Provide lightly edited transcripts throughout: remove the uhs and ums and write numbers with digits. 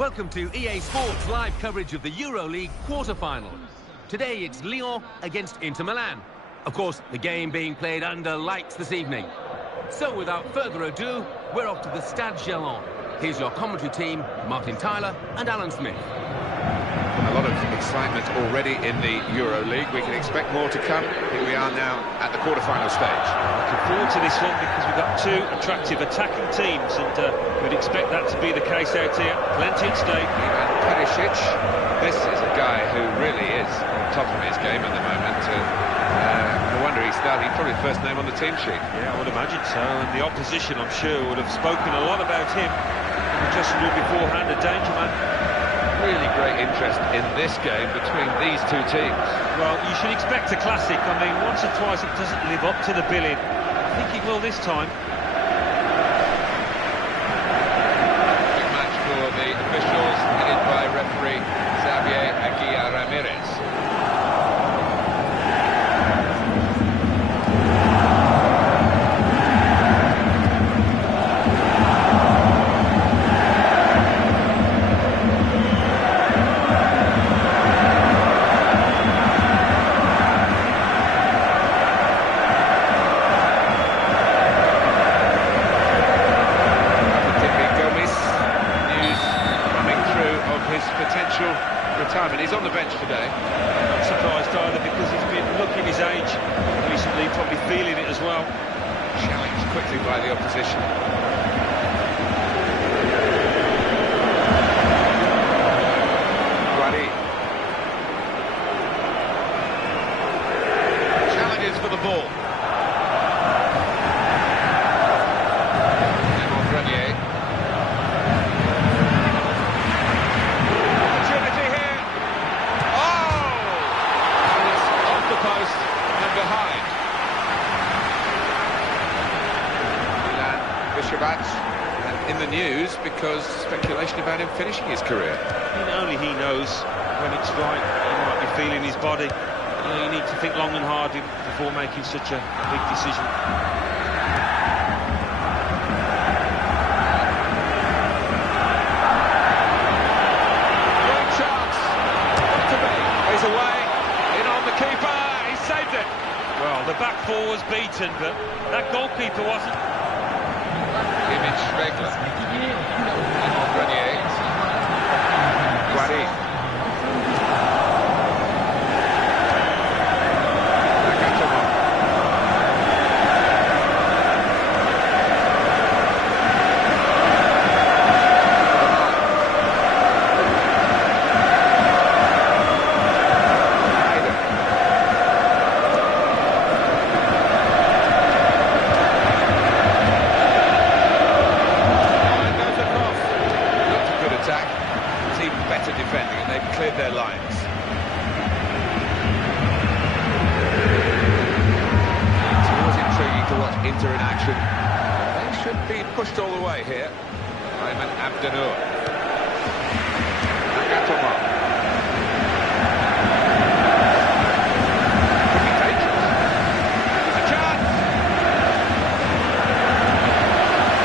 Welcome to EA Sports live coverage of the EuroLeague quarter-final. Today it's Lyon against Inter Milan. Of course, the game being played under lights this evening. So without further ado, we're off to the Stade Géant. Here's your commentary team, Martin Tyler and Alan Smith. A lot of excitement already in the EuroLeague. We can expect more to come. Here we are now at the quarter-final stage. Looking forward to this one because we've got two attractive attacking teams, and we'd expect that to be the case out here. Plenty at stake. Ivan Perisic, this is a guy who really is on top of his game at the moment. No wonder he's starting, probably the first name on the team sheet. Yeah, I would imagine so. And the opposition, I'm sure, would have spoken a lot about him. Just beforehand, a danger man. Really great interest in this game between these two teams. Well, you should expect a classic. I mean, once or twice it doesn't live up to the billing. I think it will this time. Big match for the officials, headed by referee Xavier Aguirre Ramirez. Retirement. He's on the bench today. Not surprised either, because he's been looking his age recently, probably feeling it as well. Challenged quickly by the opposition. Guadi. Challenges for the ball. And in the news because speculation about him finishing his career. Only he knows when it's right. He might be feeling his body. You need to think long and hard before making such a big decision. Great chance. He's away. In on the keeper. He saved it. Well, the back four was beaten, but that goalkeeper wasn't. Image Regler. Grenier. Guadi. Defending, and they've cleared their lines. It's always intriguing to watch Inter in action. They should be pushed all the way here. Ayman Abdenour. Nagatomo. Could be dangerous. There's a chance.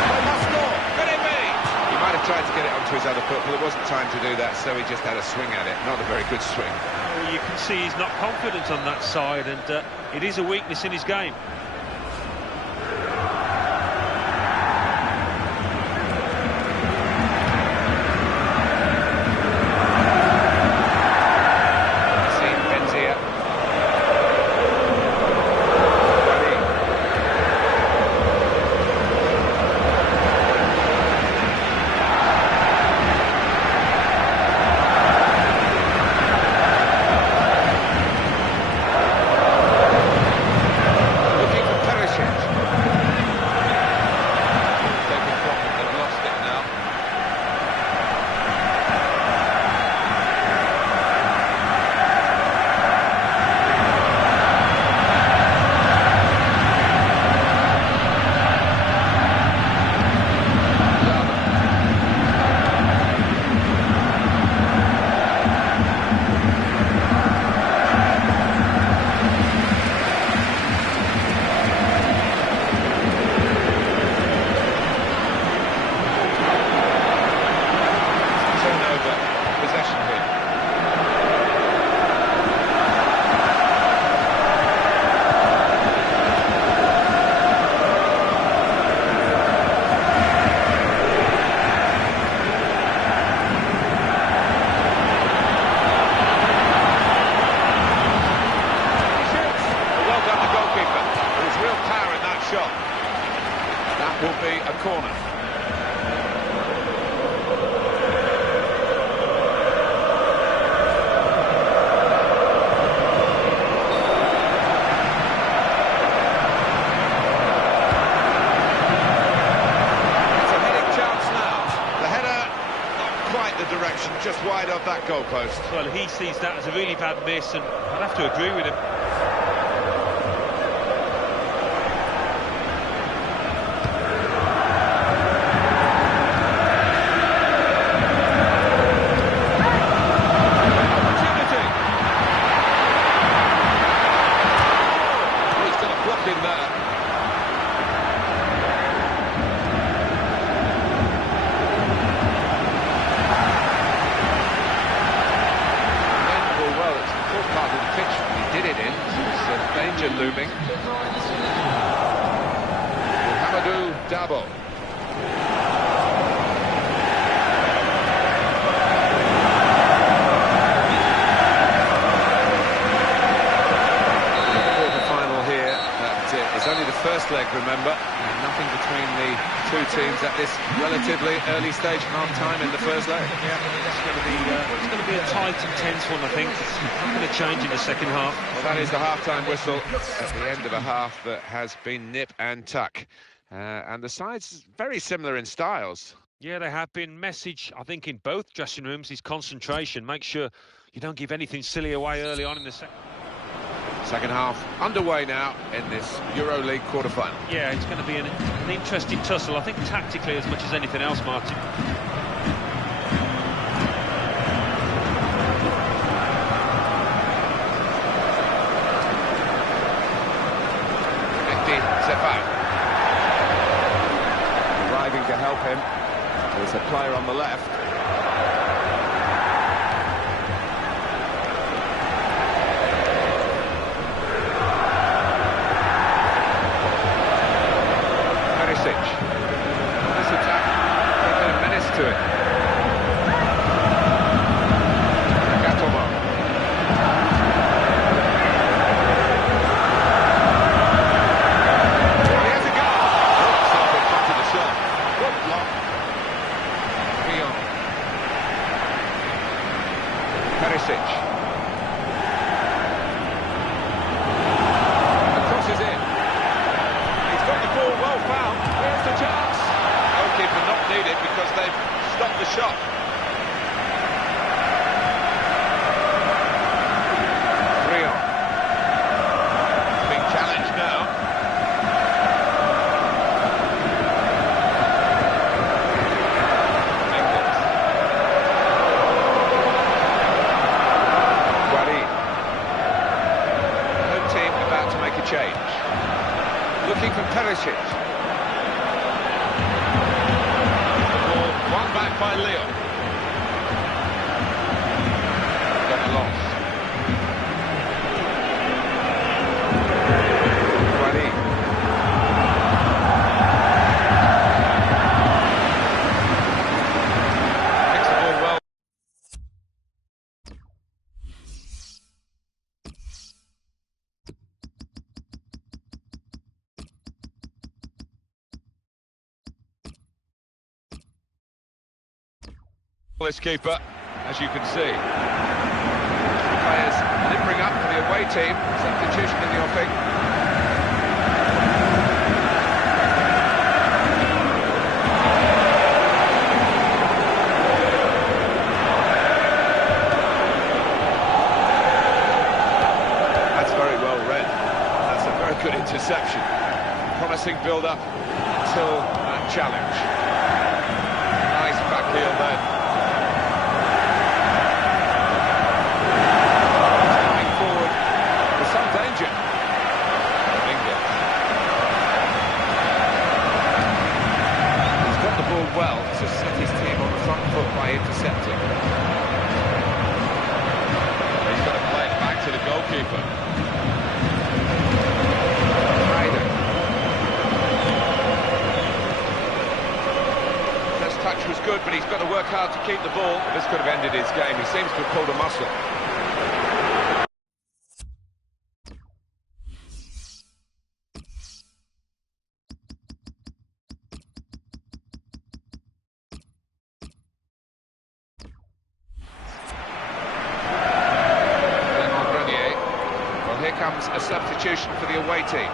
They must score. Could it be? He might have tried to get it onto his other foot, but there wasn't time to do that, so he just had a swing at it. Not a very good swing. Well, you can see he's not confident on that side, and it is a weakness in his game. that goalpost. Well, he sees that as a really bad miss, and I'd have to agree with him. Opportunity. He's got a block in there. Part of the pitch he did it in, there's danger looming. Mohamedou Dabo. Quarter-final here, it's only the first leg, remember, and nothing between the two teams at this relatively early stage, half-time in the first leg. Yeah, it's going to be a tight and tense one, I think. It's not going to change in the second half. Well, that is the half-time whistle at the end of a half that has been nip and tuck. And the sides very similar in styles. Yeah, they have been. Message, I think, in both dressing rooms is concentration. Make sure you don't give anything silly away early on in the second half underway now in this EuroLeague quarter-final. Yeah, it's going to be an interesting tussle, I think, tactically as much as anything else, Martin. Zepe arriving to help him. There's a player on the left. This attack, a menace to it. Gatomo. He has a goal. Himself in front of the shot. Good block. Rion. Perisic. The cross is in. He's got the ball well found. Here's the chance. Goalkeeper not needed because they've stopped the shot. Rion. Being challenged now. Guarin. Home team about to make a change. Looking for Perisic. One back by Leo. Got the loss. Guarin. Picks the ball well. This keeper, as you can see. Players limbering up for the away team. Substitution in the offing. That's very well read. That's a very good interception. Promising build-up until that challenge. Nice back heel there. Danger. He's got the ball well to set his team on the front foot by intercepting. He's got to play it back to the goalkeeper. First touch was good, but he's got to work hard to keep the ball. This could have ended his game. He seems to have pulled a muscle. Here comes a substitution for the away team.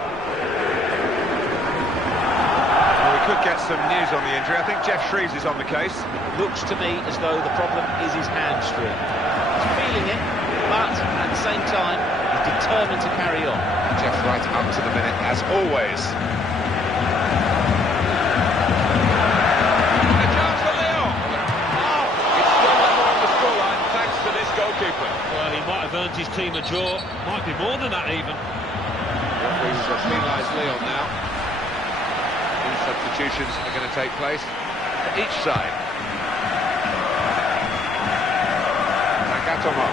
Here we could get some news on the injury. I think Jeff Shreves is on the case. Looks to me as though the problem is his hamstring. He's feeling it, but at the same time, he's determined to carry on. Jeff right up to the minute, as always. A chance for Leo. Oh, it's still level on the scoreline, thanks to this goalkeeper. Well, he might have earned his team a draw. Might be more than that, even. Referees have penalised Leon now. These substitutions are going to take place for each side. Nakatomo.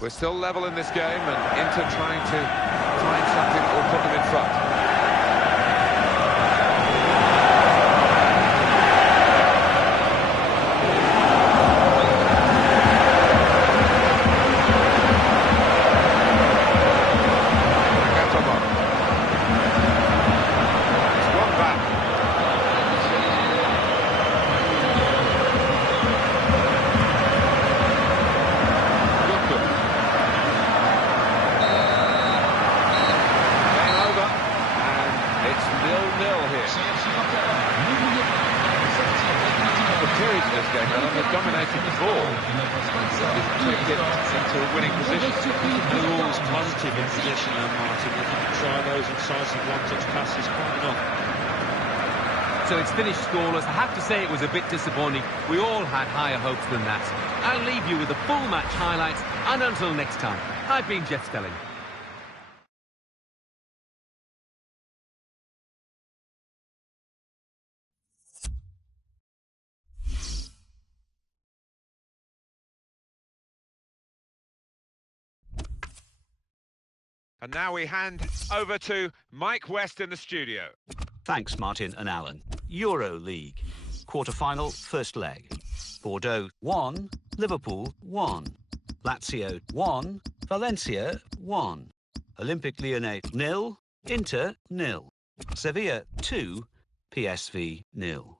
We're still level in this game, and Inter trying to find something that will put them in front. Dominated the ball, take it into a winning position. They're always positive in possession now, Martin. If you can try those incisive one-touch passes, quite enough. So it's finished scoreless. I have to say it was a bit disappointing. We all had higher hopes than that. I'll leave you with the full match highlights, and until next time, I've been Jeff Stelling. And now we hand over to Mike West in the studio. Thanks, Martin and Alan. Euro League. Quarter-final, first leg. Bordeaux 1, Liverpool 1. Lazio 1, Valencia 1. Olympique Lyonnais 0, Inter 0. Sevilla 2, PSV 0.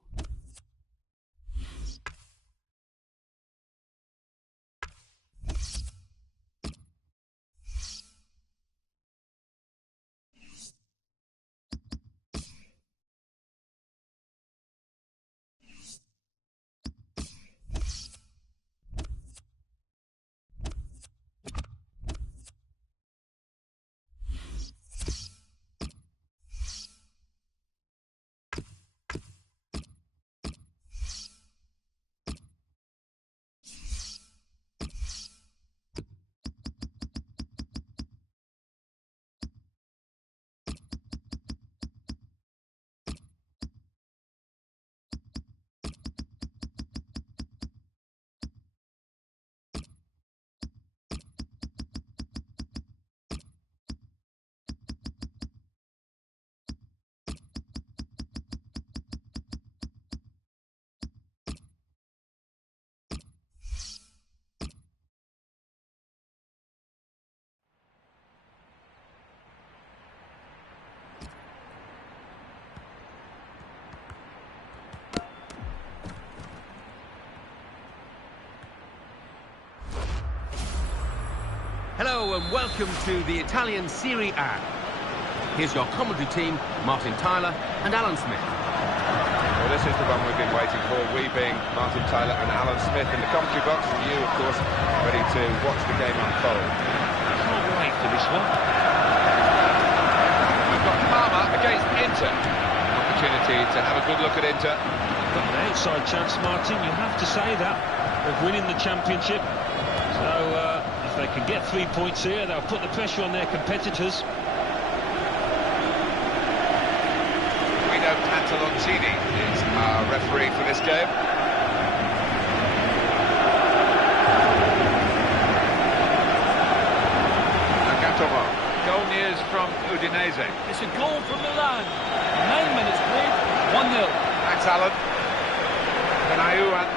Hello and welcome to the Italian Serie A. Here's your commentary team, Martin Tyler and Alan Smith. Well, this is the one we've been waiting for, we being Martin Tyler and Alan Smith in the commentary box, and you, of course, ready to watch the game unfold. Can't wait for this one. We've got Parma against Inter. Opportunity to have a good look at Inter. Got an outside chance, Martin, you have to say that, of winning the championship. So, if they can get 3 points here, they'll put the pressure on their competitors. Guido Pantaloncini is our referee for this game. Nakatomo. Goal news from Udinese. It's a goal from Milan. 9 minutes played, 1-0. Thanks, Alan. Benayuan.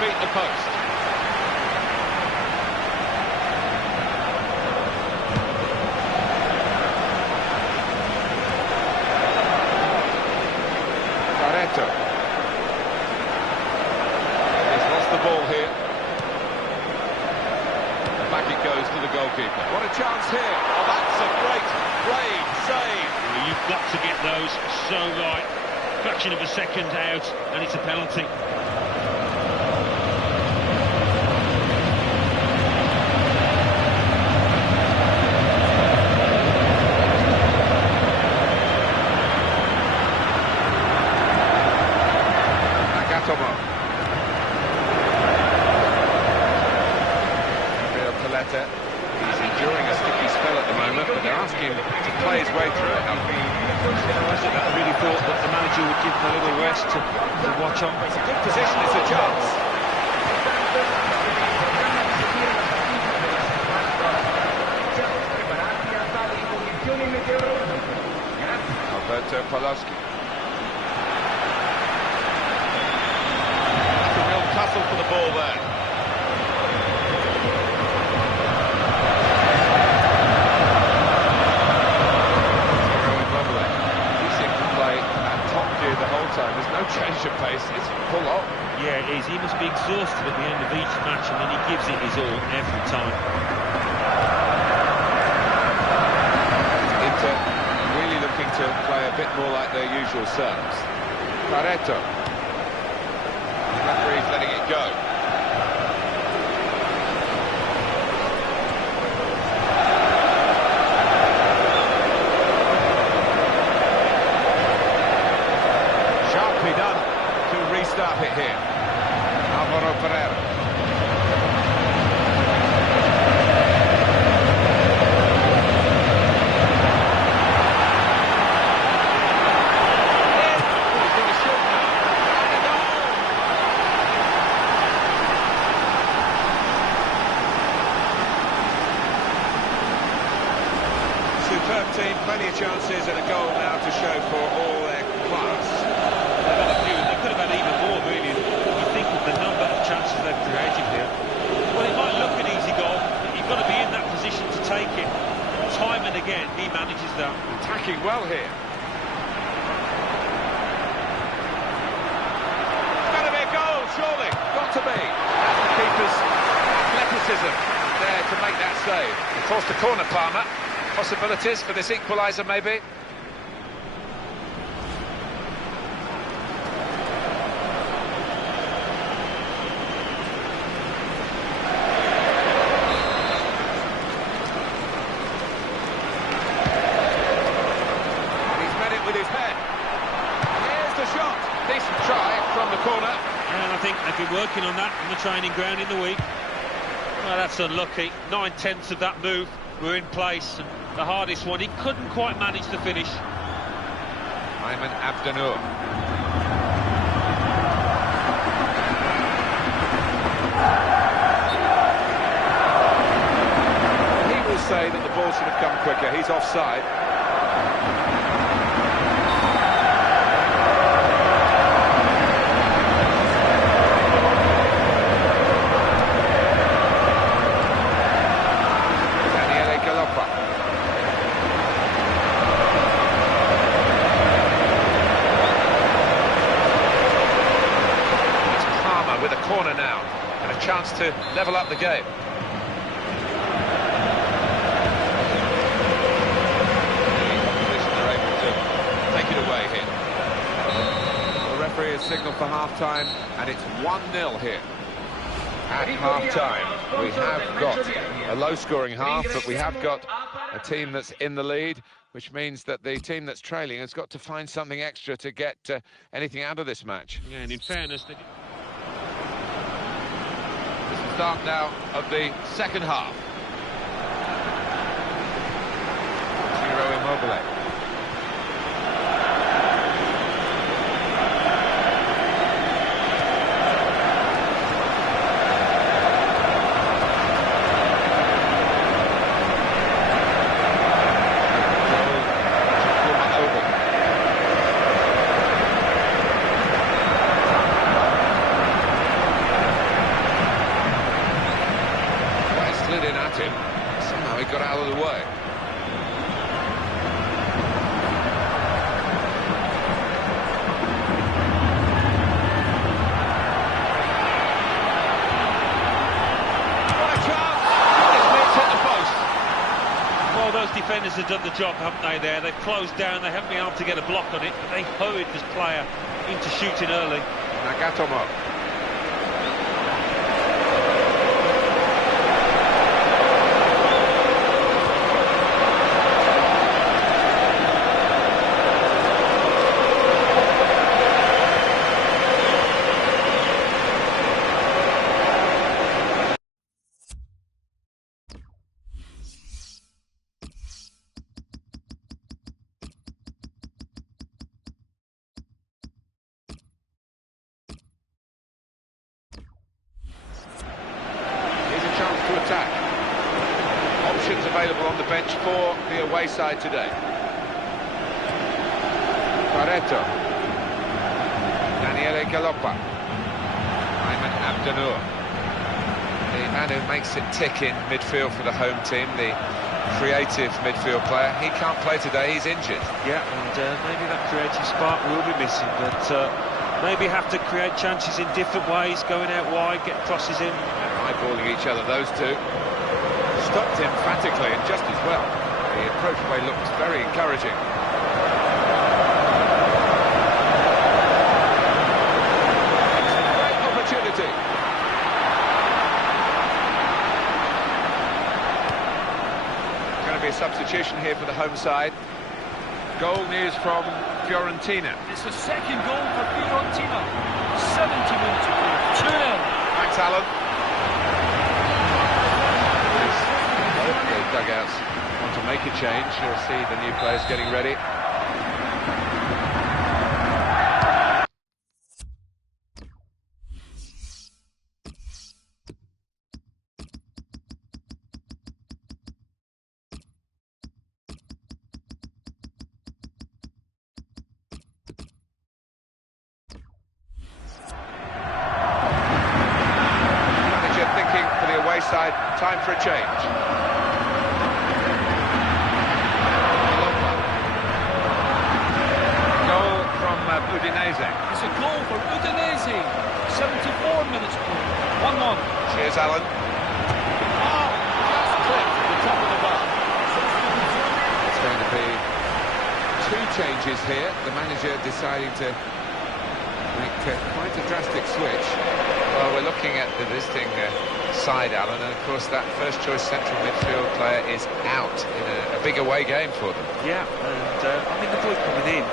Beat post. He's lost the ball here. And back it goes to the goalkeeper. What a chance here. Oh, that's a great brave save. Well, you've got to get those so right. Fraction of a second out, and it's a penalty. He's enduring a sticky spell at the moment, but they're asking him to play his way through it. I really thought that the manager would give him a little rest to watch on. It's a good position, it's a chance. Alberto Pawlowski. That's a real tussle for the ball there. The whole time, there's no change of pace, it's full on. Yeah, it is. He must be exhausted at the end of each match, and then he gives it his all every time. Inter really looking to play a bit more like their usual selves. Pareto. The referee's letting it go. Start it here. Alvaro Pereira. He's going to shoot now. And a goal! Superb team, plenty of chances and a goal now to show for all their class. They've had a few, they could have had even more, really. You think of the number of chances they've created here. Well, it might look an easy goal, but you've got to be in that position to take it. Time and again, he manages that. Attacking well here. It's got to be a goal, surely. Got to be. That's the keeper's athleticism there to make that save. He forced the corner, Palmer. Possibilities for this equaliser, maybe. Decent try from the corner. And I think they've been working on that on the training ground in the week. Well, that's unlucky. 9/10 of that move were in place, and the hardest one, he couldn't quite manage to finish. Ayman Abdennour. He will say that the ball should have come quicker. He's offside. Corner now, and a chance to level up the game. They're able to take it away here. The referee has signalled for half-time, and it's 1-0 here. At half-time, we have got a low-scoring half, but we have got a team that's in the lead, which means that the team that's trailing has got to find something extra to get anything out of this match. Yeah, and in fairness, they... Start now of the second half. Ciro Immobile. defenders have done the job, haven't they, there? They've closed down, they haven't been able to get a block on it, but they hurried this player into shooting early. Nagatomo. To attack. Options available on the bench for the away side today. Barreto. Daniele Galoppa. Ayman Abdennour. The man who makes it tick in midfield for the home team, the creative midfield player. He can't play today, he's injured. Yeah, and maybe that creative spark will be missing, but maybe have to create chances in different ways, going out wide, get crosses in. Eyeballing each other, those two. Stopped emphatically and just as well. The approach way looked very encouraging. Great opportunity. Going to be a substitution here for the home side. Goal news from Fiorentina. It's the second goal for Fiorentina. 70 minutes played. 2-0. Thanks, Alan. The dugouts want to make a change. You'll see the new players getting ready. Manager thinking for the away side, time for a change. Udinese. It's a goal for Udinese. 74 minutes played. 1-1. Cheers, Alan. Oh, just clipped at the top of the bar. It's going to be two changes here. The manager deciding to make quite a drastic switch. Well, we're looking at the visiting side, Alan, and of course that first-choice central midfield player is out in a big away game for them. Yeah, and I mean, the boy coming in,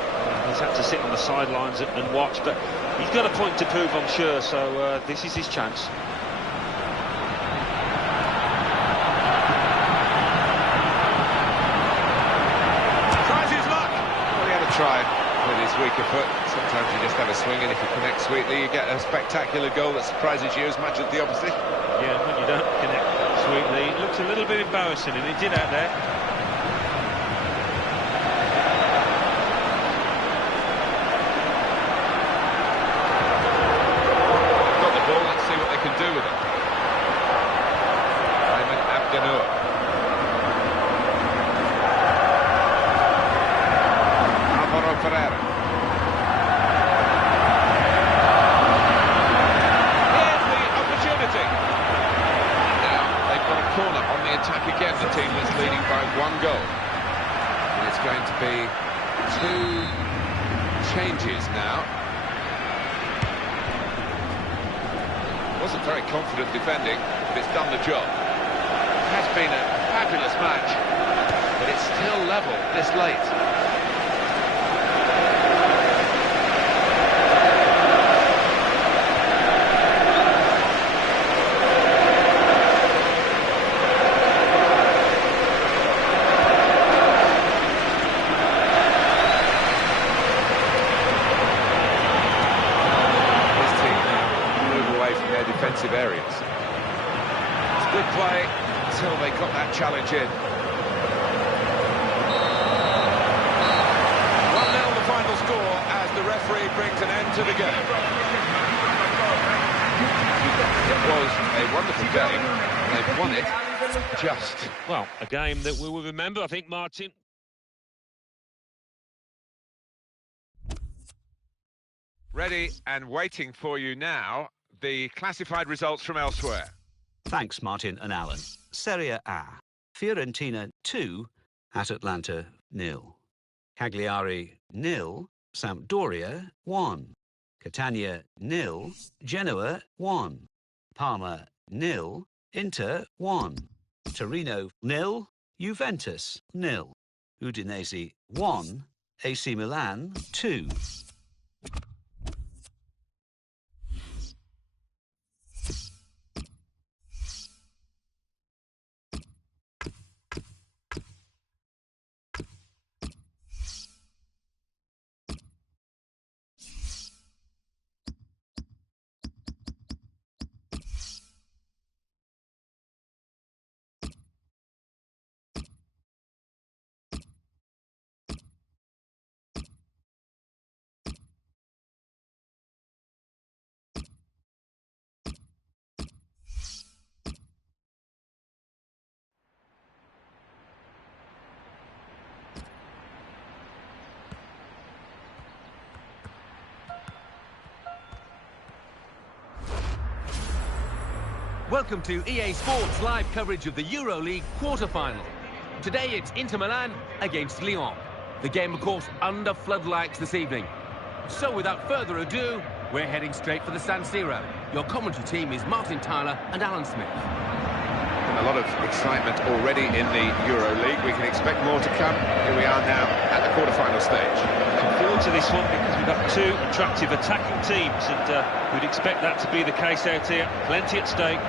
he's had to sit on the sidelines and watch, but he's got a point to prove, I'm sure, so this is his chance. Tries his luck! Well, he had a try with his weaker foot. Sometimes you just have a swing, and if you connect sweetly, you get a spectacular goal that surprises you as much as the opposition. Yeah, when you don't connect sweetly, it looks a little bit embarrassing, and it did out there. Got the ball, let's see what they can do with it. Ayman Abdennour. Alvaro Ferreira. Corner on the attack again, the team that's leading by 1 goal. And it's going to be 2 changes now. Wasn't very confident defending, but it's done the job. It has been a fabulous match, but it's still level this late. Defensive areas. It's good play until they got that challenge in. 1-0 the final score as the referee brings an end to the game. It was a wonderful game. They've won it just. Well, a game that we will remember, I think, Martin. Ready and waiting for you now. The classified results from elsewhere. Thanks, Martin and Alan. Serie A. Fiorentina 2, At Atlanta, 0. Cagliari, 0. Sampdoria, 1. Catania, 0. Genoa, 1. Parma, 0. Inter, 1. Torino, 0. Juventus, 0. Udinese, 1. AC Milan, 2. Welcome to EA Sports live coverage of the EuroLeague quarter-final. Today it's Inter Milan against Lyon. The game, of course, under floodlights this evening. So without further ado, we're heading straight for the San Siro. Your commentary team is Martin Tyler and Alan Smith. And a lot of excitement already in the EuroLeague. We can expect more to come. Here we are now at the quarter-final stage. Looking forward to this one because we've got two attractive attacking teams, and we'd expect that to be the case out here. Plenty at stake.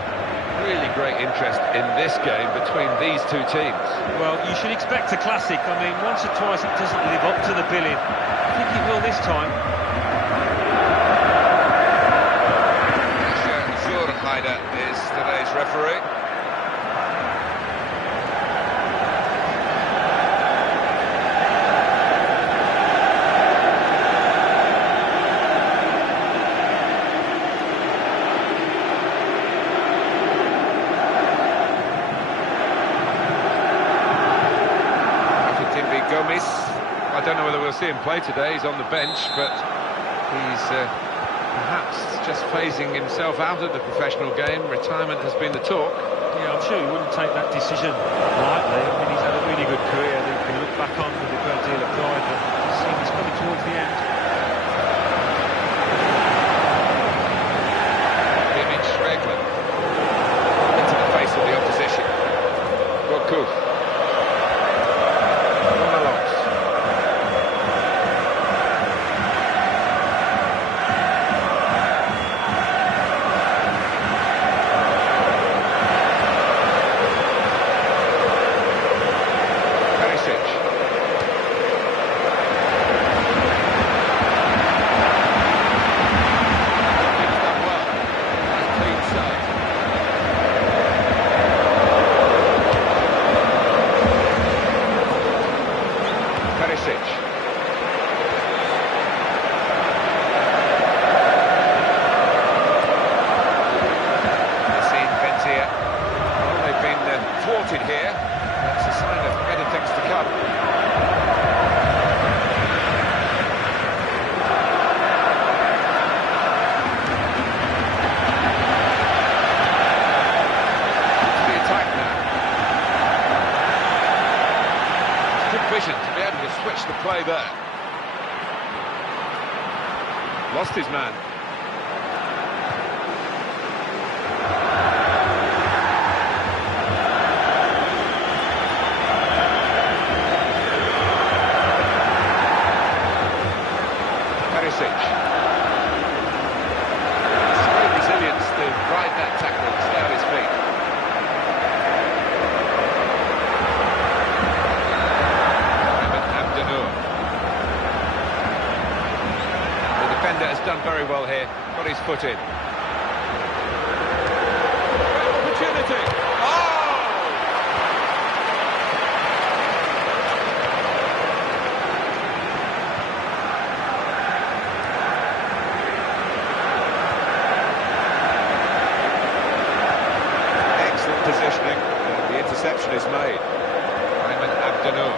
Really great interest in this game between these two teams. Well, you should expect a classic. I mean, once or twice it doesn't live up to the billing. I think it will this time. Zurheider is today's referee. I don't know whether we'll see him play today. He's on the bench, but he's perhaps just phasing himself out of the professional game. Retirement has been the talk. Yeah, I'm sure he wouldn't take that decision lightly. I mean, he's had a really good career that he can look back on with a great deal of pride, but it seems he's coming towards the end. Image Regler into the face of the opposition. Goku. Here, that's a sign of better things to come. To the attack now. Good vision to be able to switch the play there. Lost his man. Done very well here, got his foot in. Opportunity! Oh! Excellent positioning, and the interception is made. Ayman Abdenour.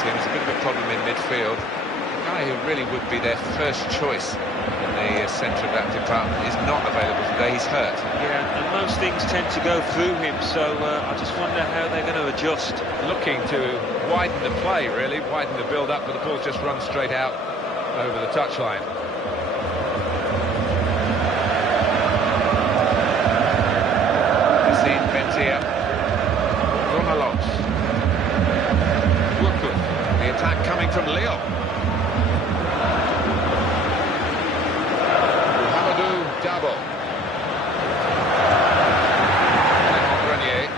It's a bit of a problem in midfield. A guy who really would be their first choice in the centre of that department, is not available today. He's hurt. Yeah, and most things tend to go through him, so I just wonder how they're going to adjust. Looking to widen the play, really, widen the build-up, but the ball just runs straight out over the touchline. Bentia. Ronalds. The attack coming from Leo. Hamadou Dabo. Grenier.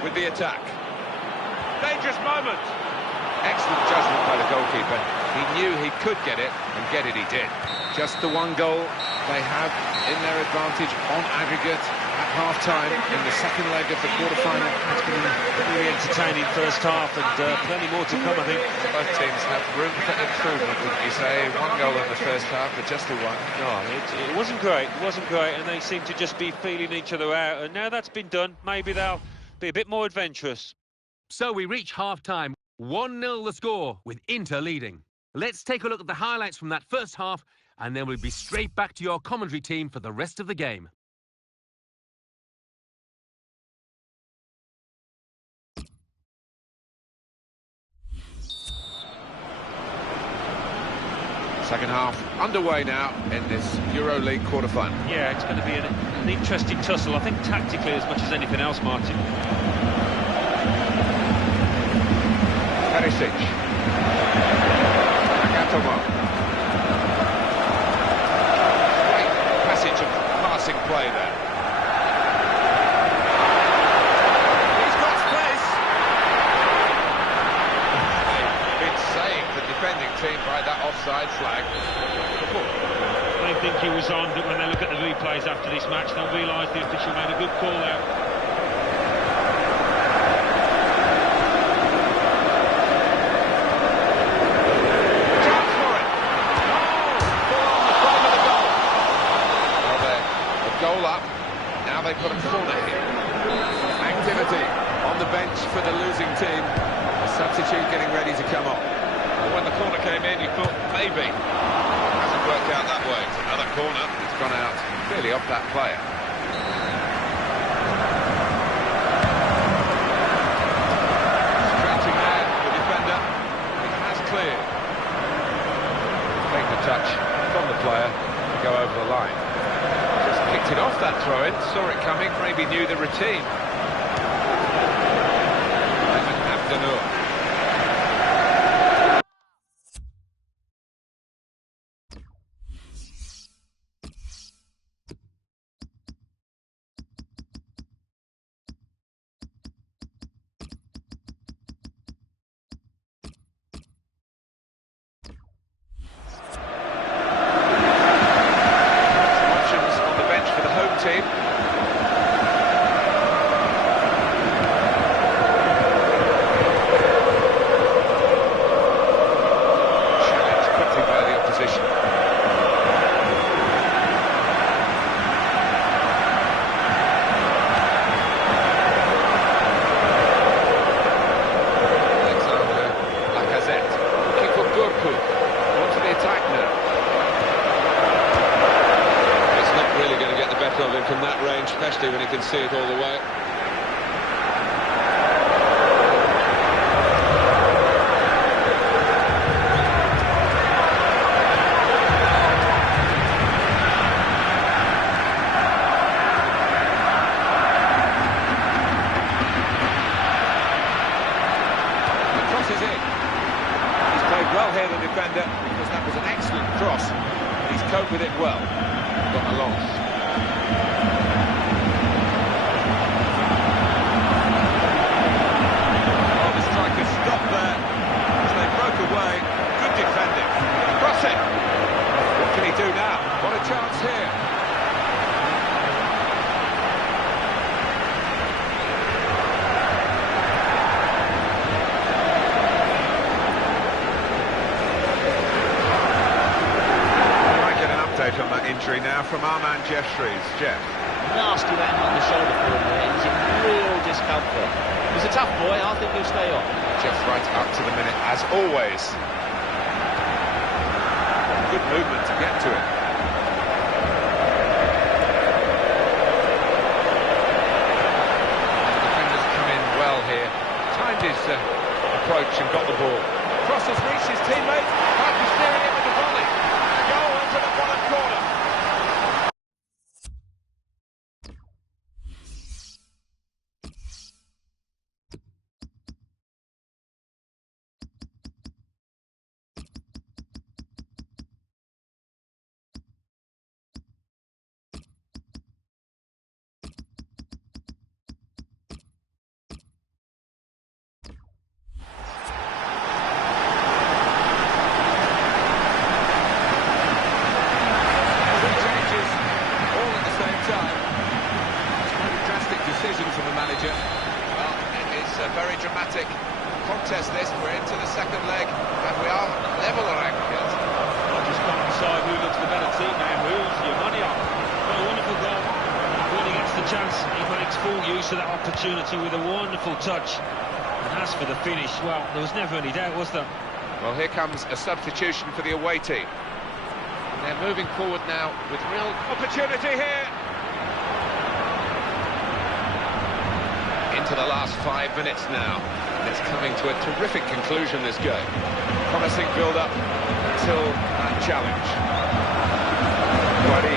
With the attack. Dangerous moment. Excellent judgment by the goalkeeper. He knew he could get it, and get it he did. Just the one goal they have in their advantage on aggregate at half-time in the second leg of the quarter-final. It's been a really entertaining first half, and plenty more to come, I think. Both teams have room for improvement, wouldn't you say? One goal in the first half, but just the one. No, it wasn't great. It wasn't great, and they seem to just be feeling each other out. And now that's been done, maybe they'll be a bit more adventurous. So we reach half-time, 1-0 the score, with Inter leading. Let's take a look at the highlights from that first half, and then we'll be straight back to your commentary team for the rest of the game. Second half underway now in this EuroLeague quarter-final. Yeah, it's going to be an interesting tussle, I think, tactically as much as anything else, Martin. Perisic. Nagatomo. Great passage of passing play there. He's got space. They've been saved, the defending team, by that offside flag. They think he was on, but when they look at the replays after this match, they'll realise the official made a good call out. They put a corner here. Activity on the bench for the losing team. A substitute getting ready to come on. Well, when the corner came in, you thought maybe. Hasn't worked out that way. It's another corner. It's gone out clearly off that player. Stretching there, the defender. It has cleared. Take the touch from the player to go over the line. Picked it off that throw-in, saw it coming, maybe knew the routine. Abdennour. Team. can see it all the way. The cross is in. He's played well here, the defender, because that was an excellent cross. He's coped with it well. Got along. Oh, the striker stopped there as they broke away. Good defending. Cross it. What can he do now? What a chance here. On that injury now from our man Jeff Shreves. Jeff. Nasty bang on the shoulder for him there. He's in real discomfort. He's a tough boy. I think he'll stay on. Jeff right up to the minute, as always. Good movement to get to it. The defenders come in well here. Timed his approach and got the ball. Cross has reached his teammate. Parker steering in with the volley. Goal onto the bottom corner. From the manager. Well, it is a very dramatic contest this. We're into the second leg and we are level around field. I just can't decide who looks the better team now. Who's your money on? What a wonderful goal. When he gets the chance, he makes full use of that opportunity with a wonderful touch. And as for the finish, well, there was never any doubt, was there? Well, here comes a substitution for the away team. And they're moving forward now with real opportunity here. Into the last 5 minutes now. It's coming to a terrific conclusion, this game. Promising build-up until that challenge. Guadi.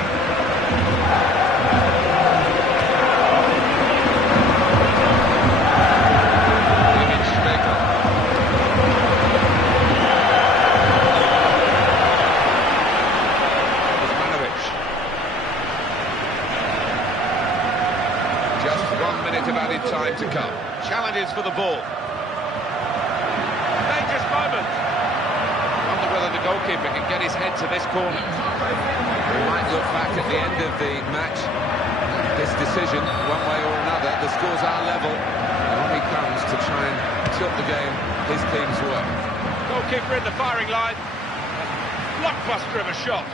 Just 1 minute of added time to come. Challenges for the ball. Dangerous moment. Wonder whether the goalkeeper can get his head to this corner. We might look back at the end of the match. This decision, one way or another, the scores are level. And on he comes to try and tilt the game his team's way. Goalkeeper in the firing line. Blockbuster of a shot.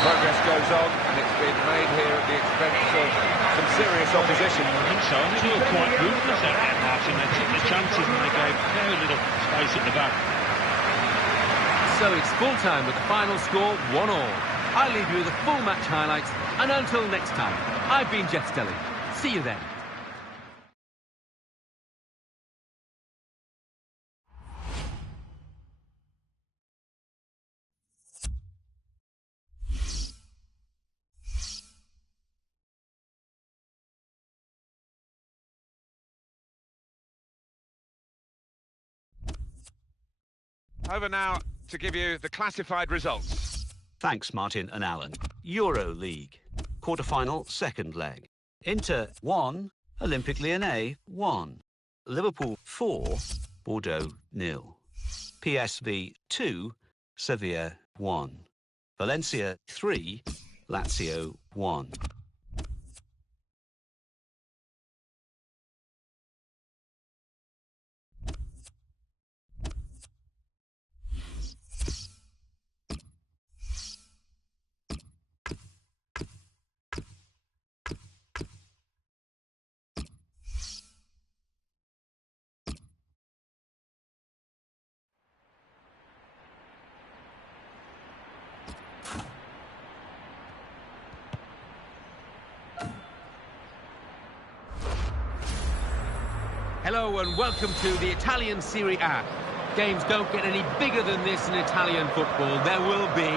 Progress goes on, and it's been made here at the expense of some serious opposition. I think so. I think they were quite ruthless out there, Martin. They took the chances and they gave very little space at the back. So it's full time with the final score 1-1. I'll leave you with the full match highlights, and until next time, I've been Jeff Stelling. See you then. Over now to give you the classified results. Thanks, Martin and Alan. Euro League. Quarter-final, second leg. Inter 1, Olympique Lyonnais 1. Liverpool 4, Bordeaux 0. PSV 2, Sevilla 1. Valencia 3, Lazio 1. Hello and welcome to the Italian Serie A. Games don't get any bigger than this in Italian football. There will be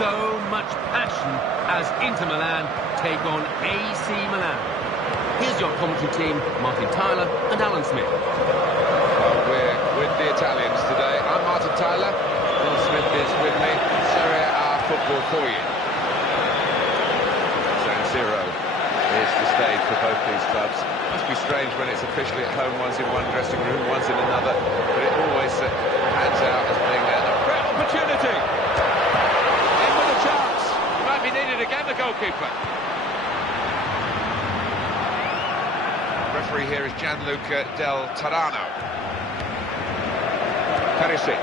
so much passion as Inter Milan take on AC Milan. Here's your commentary team, Martin Tyler and Alan Smith. Well, we're with the Italians today. I'm Martin Tyler. Alan Smith is with me. Serie A football for you. San Siro is the stage for both these clubs. Must be strange when it's officially at home, one's in one dressing room, one's in another, but it always hands out as being a great opportunity. In with a chance. Might be needed again, the goalkeeper. Referee here is Gianluca Del Tarano. Perisic.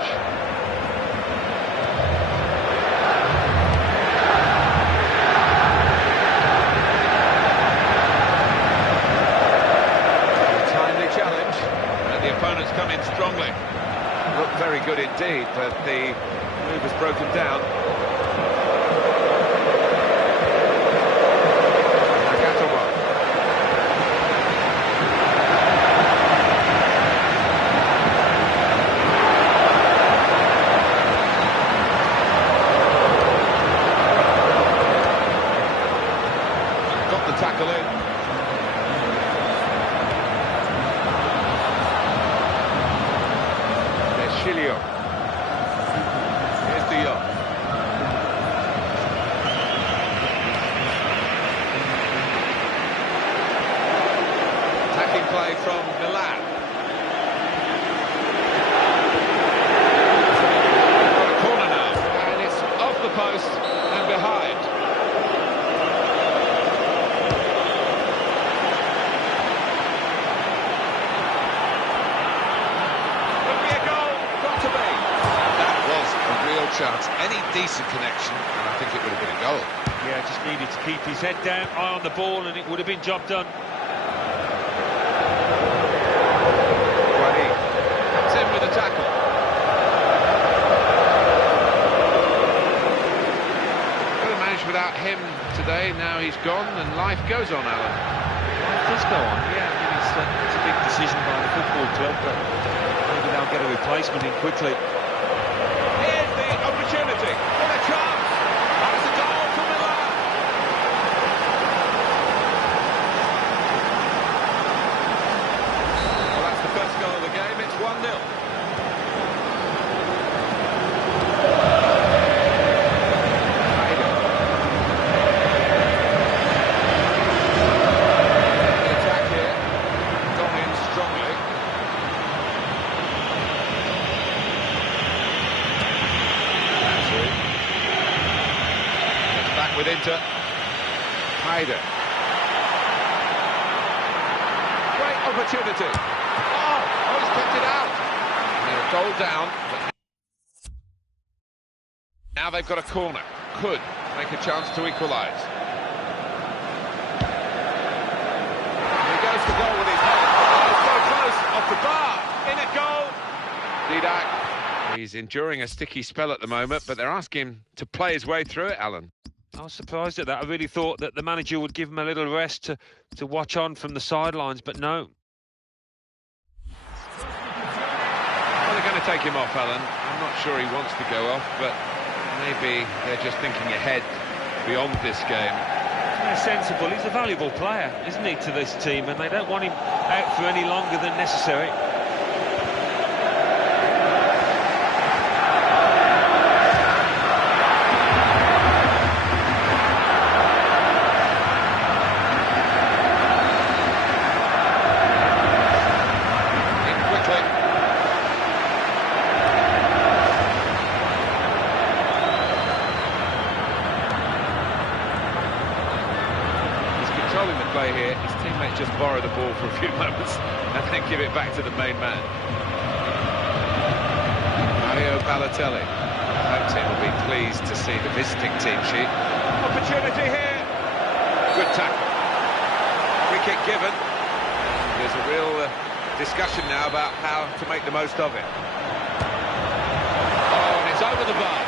The opponents come in strongly. Look very good indeed, but the move has broken down. Got the tackle in. Here's De Jong. Attacking play from Milan. Got a corner now, and it's off the post and behind. Chance, any decent connection, and I think it would have been a goal. Yeah, just needed to keep his head down, eye on the ball, and it would have been job done. Guardi comes in with a tackle. Could have managed without him today. Now he's gone, and life goes on, Alan. Life does go on, yeah. I mean, it's a big decision by the football club, but maybe they'll get a replacement in quickly. Opportunity, what a chance! That's a goal for Milan! Well, that's the first goal of the game, it's 1-0. The attack here, gone in strongly. With Inter. Hyder. Great opportunity. Oh, he's kept it out. And they're a goal down. Now they've got a corner. Could make a chance to equalise. He goes to goal with his head. Oh, so close. Off the bar. In a goal. Didac. He's enduring a sticky spell at the moment, but they're asking him to play his way through it, Alan. I was surprised at that. I really thought that the manager would give him a little rest to watch on from the sidelines, but no. Well, they're going to take him off, Alan. I'm not sure he wants to go off, but maybe they're just thinking ahead beyond this game. They're sensible. He's a valuable player, isn't he, to this team, and they don't want him out for any longer than necessary. Here, his teammate just borrow the ball for a few moments and then give it back to the main man. Mario Balotelli. The home team will be pleased to see the visiting team sheet. Opportunity here. Good tackle. Free kick given. And there's a real discussion now about how to make the most of it. Oh, and it's over the bar.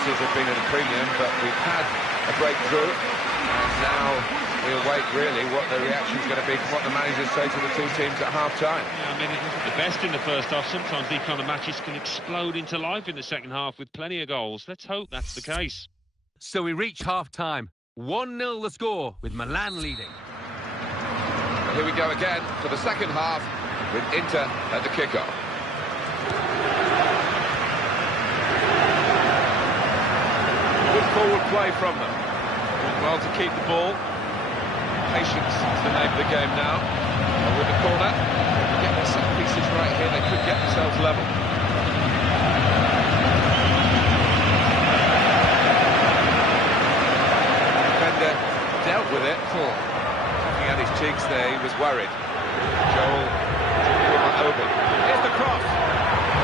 chances have been at a premium, but we've had a breakthrough, and now we await really what the reaction is going to be from what the managers say to the two teams at half-time. Yeah, I mean, it wasn't the best in the first half. Sometimes these kind of matches can explode into life in the second half with plenty of goals. Let's hope that's the case. So we reach half-time. 1-0 the score, with Milan leading. Here we go again for the second half, with Inter at the kick-off. Good forward play from them. Doing well to keep the ball. Patience is the name of the game now. And with the corner, get their set pieces right here, they could get themselves level. Defender dealt with it. Looking at his cheeks there, he was worried. Joel open. Here's the cross.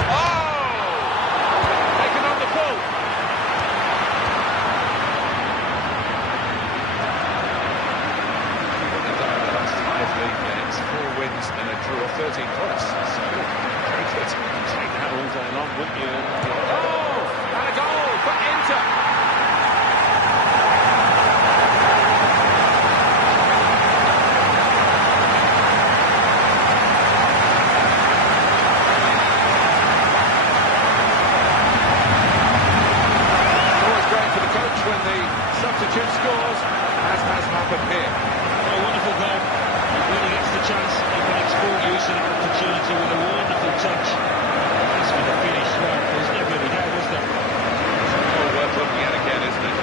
Oh! Taken on the full. Games, 4 wins and a draw, 13 points. That's good. Very good. Take that all day long, wouldn't you? Oh! And a goal for Inter! It's always great for the coach when the substitute scores, as has happened here. A wonderful goal. When he gets the chance, he can exploit use of that opportunity with a wonderful touch. That's with the finish. Well, there's never really doubt, is there? It's a goal worth looking at again, isn't it?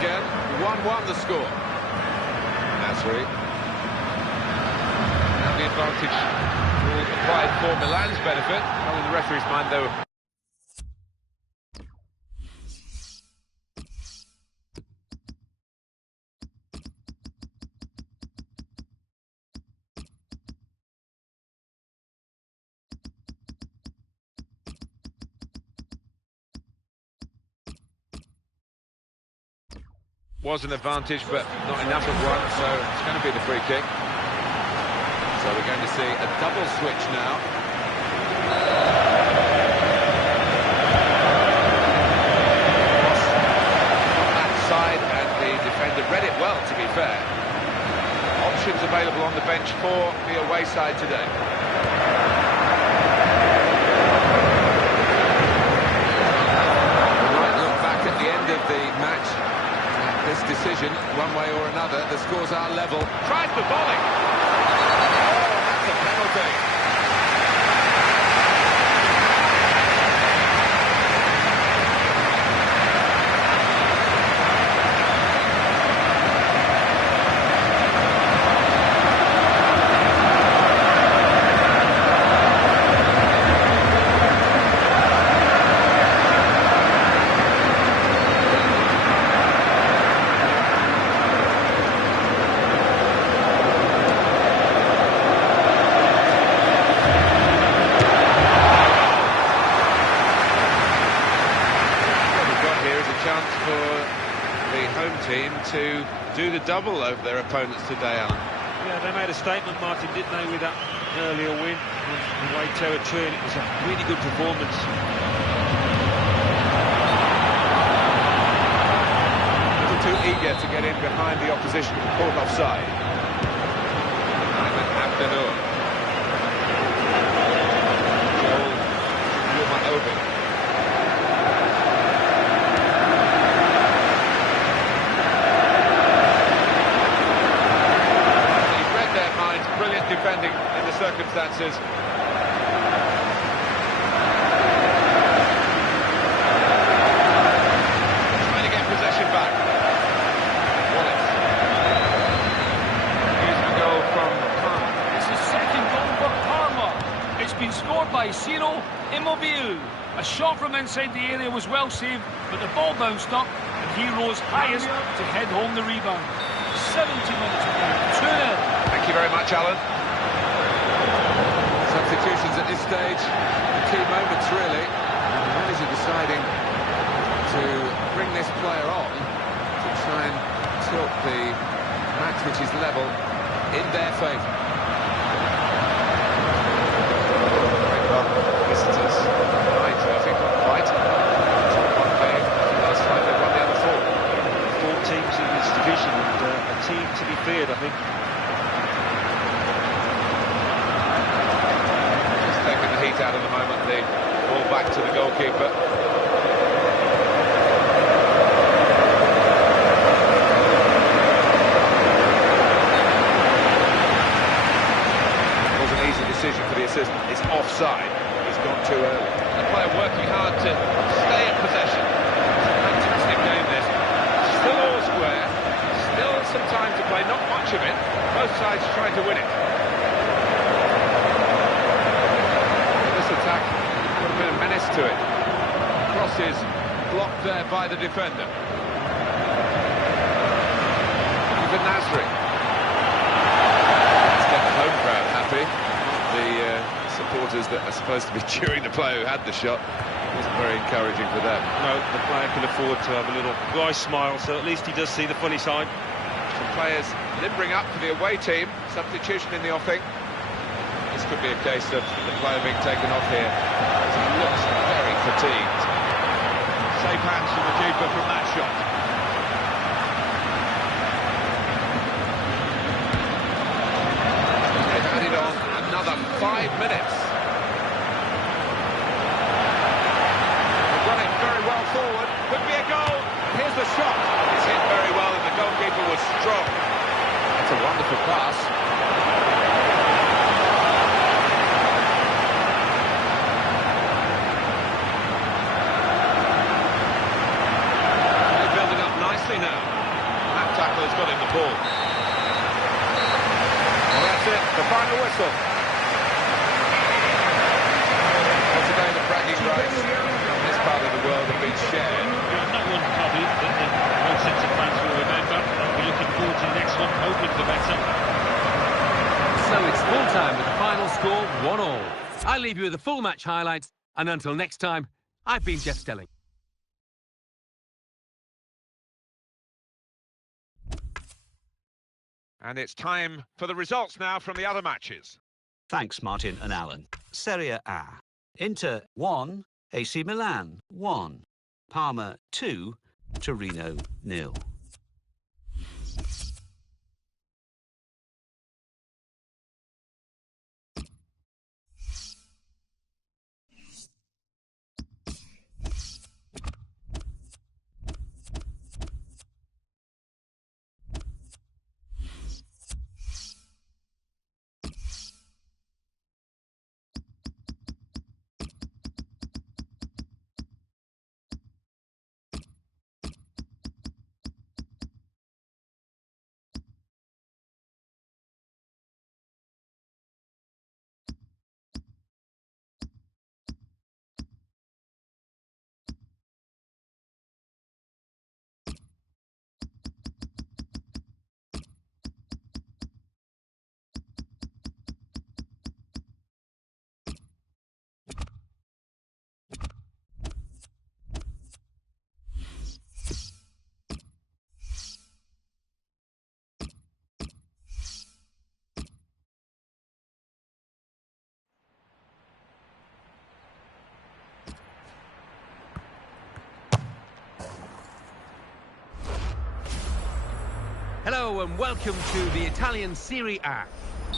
Again, 1-1 the score. Nasri. Now the advantage will applied for Milan's benefit. Not in the referee's mind, though. Was an advantage, but not enough of one, so it's going to be the free kick. So we're going to see a double switch now. On that side, and the defender read it well, to be fair. Options available on the bench for the away side today. We might look back at the end of the match. This decision, one way or another, the scores are level. Tries the volley. Oh, that's a penalty. Chance for the home team to do the double over their opponents today, Alan. Yeah, they made a statement, Martin, didn't they, with that earlier win on away territory, and it was a really good performance. A little too eager to get in behind the opposition, caught offside. Ayman Abdennour. Joel Oben. Brilliant defending in the circumstances. Trying to get possession back. Wallace. Here's the goal from Parma. It's the second goal for Parma. It's been scored by Ciro Immobile. A shot from inside the area was well saved, but the ball bounced up and he rose highest to head home the rebound. 70 minutes ago, 2-0. Thank you very much, Alan. Substitution stage, the key moments really. And the manager deciding to bring this player on to try and tilt the match, which is level, in their favour. Visitors, right, I think not quite. One game, last time they won the other four. Four teams in this division, and a team to be feared, I think. Just taking the heat out of the moment, the ball back to the goalkeeper. It was an easy decision for the assistant. It's offside. He's gone too early. The player working hard to stay in possession. It's a fantastic game, this. Still all square. Still some time to play. Not much of it. Both sides trying to win it. This attack put a bit of menace to it. Cross is blocked there by the defender. Even Nasri. Let's get the home crowd happy. The supporters that are supposed to be cheering the player who had the shot wasn't very encouraging for them. No, the player can afford to have a little dry smile, so at least he does see the funny side. Some players limbering up for the away team. Substitution in the offing. This could be a case of the player being taken off here, as he looks very fatigued. Safe hands from the keeper from that shot. They've added on another 5 minutes. They've got it very well forward. Could be a goal. Here's the shot. It's hit very well, and the goalkeeper was strong. That's a wonderful pass. They're building up nicely now. That tackle has got him the ball. Well, that's it. The final whistle. Well, today the bragging rights in this part of the world have been shared. Not one copy that the whole sense of fans will remember. I'll be looking forward to the next one, hoping for better. So it's full time with the final score 1-1. I'll leave you with the full match highlights, and until next time, I've been Jeff Stelling. And it's time for the results now from the other matches. Thanks, Martin and Alan. Serie A. Inter 1, AC Milan 1. Parma 2, Torino 0. Hello and welcome to the Italian Serie A.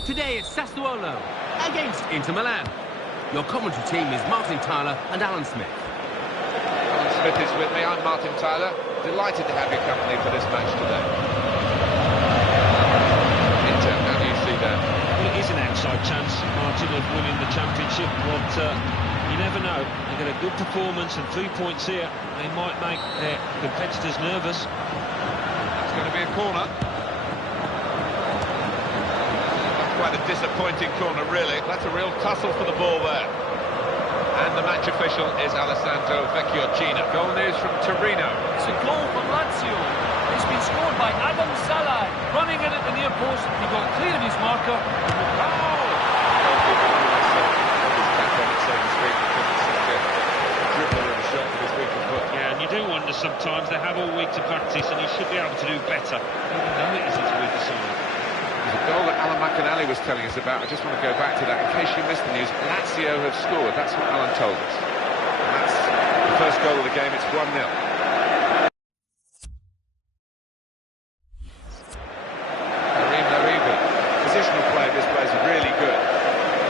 Today it's Sassuolo against Inter Milan. Your commentary team is Martin Tyler and Alan Smith. Alan Smith is with me. I'm Martin Tyler. Delighted to have your company for this match today. Inter, how do you see that? Well, it is an outside chance, Martin, of winning the championship, but you never know. They get a good performance and 3 points here. They might make their competitors nervous. It's going to be a corner. Quite a disappointing corner, really. That's a real tussle for the ball there. And the match official is Alessandro Vecchioncino. Goal news from Torino. It's a goal from Lazio. It's been scored by Adam Salai. Running in at the near post, he got clear of his marker. Oh! defenders sometimes. They have all week to practice, and he should be able to do better, even though it is his weaker side. The goal that Alan McInally was telling us about, I just want to go back to that. In case you missed the news, Lazio have scored. That's what Alan told us. And that's the first goal of the game. It's 1-0. Positional play of this player is really good.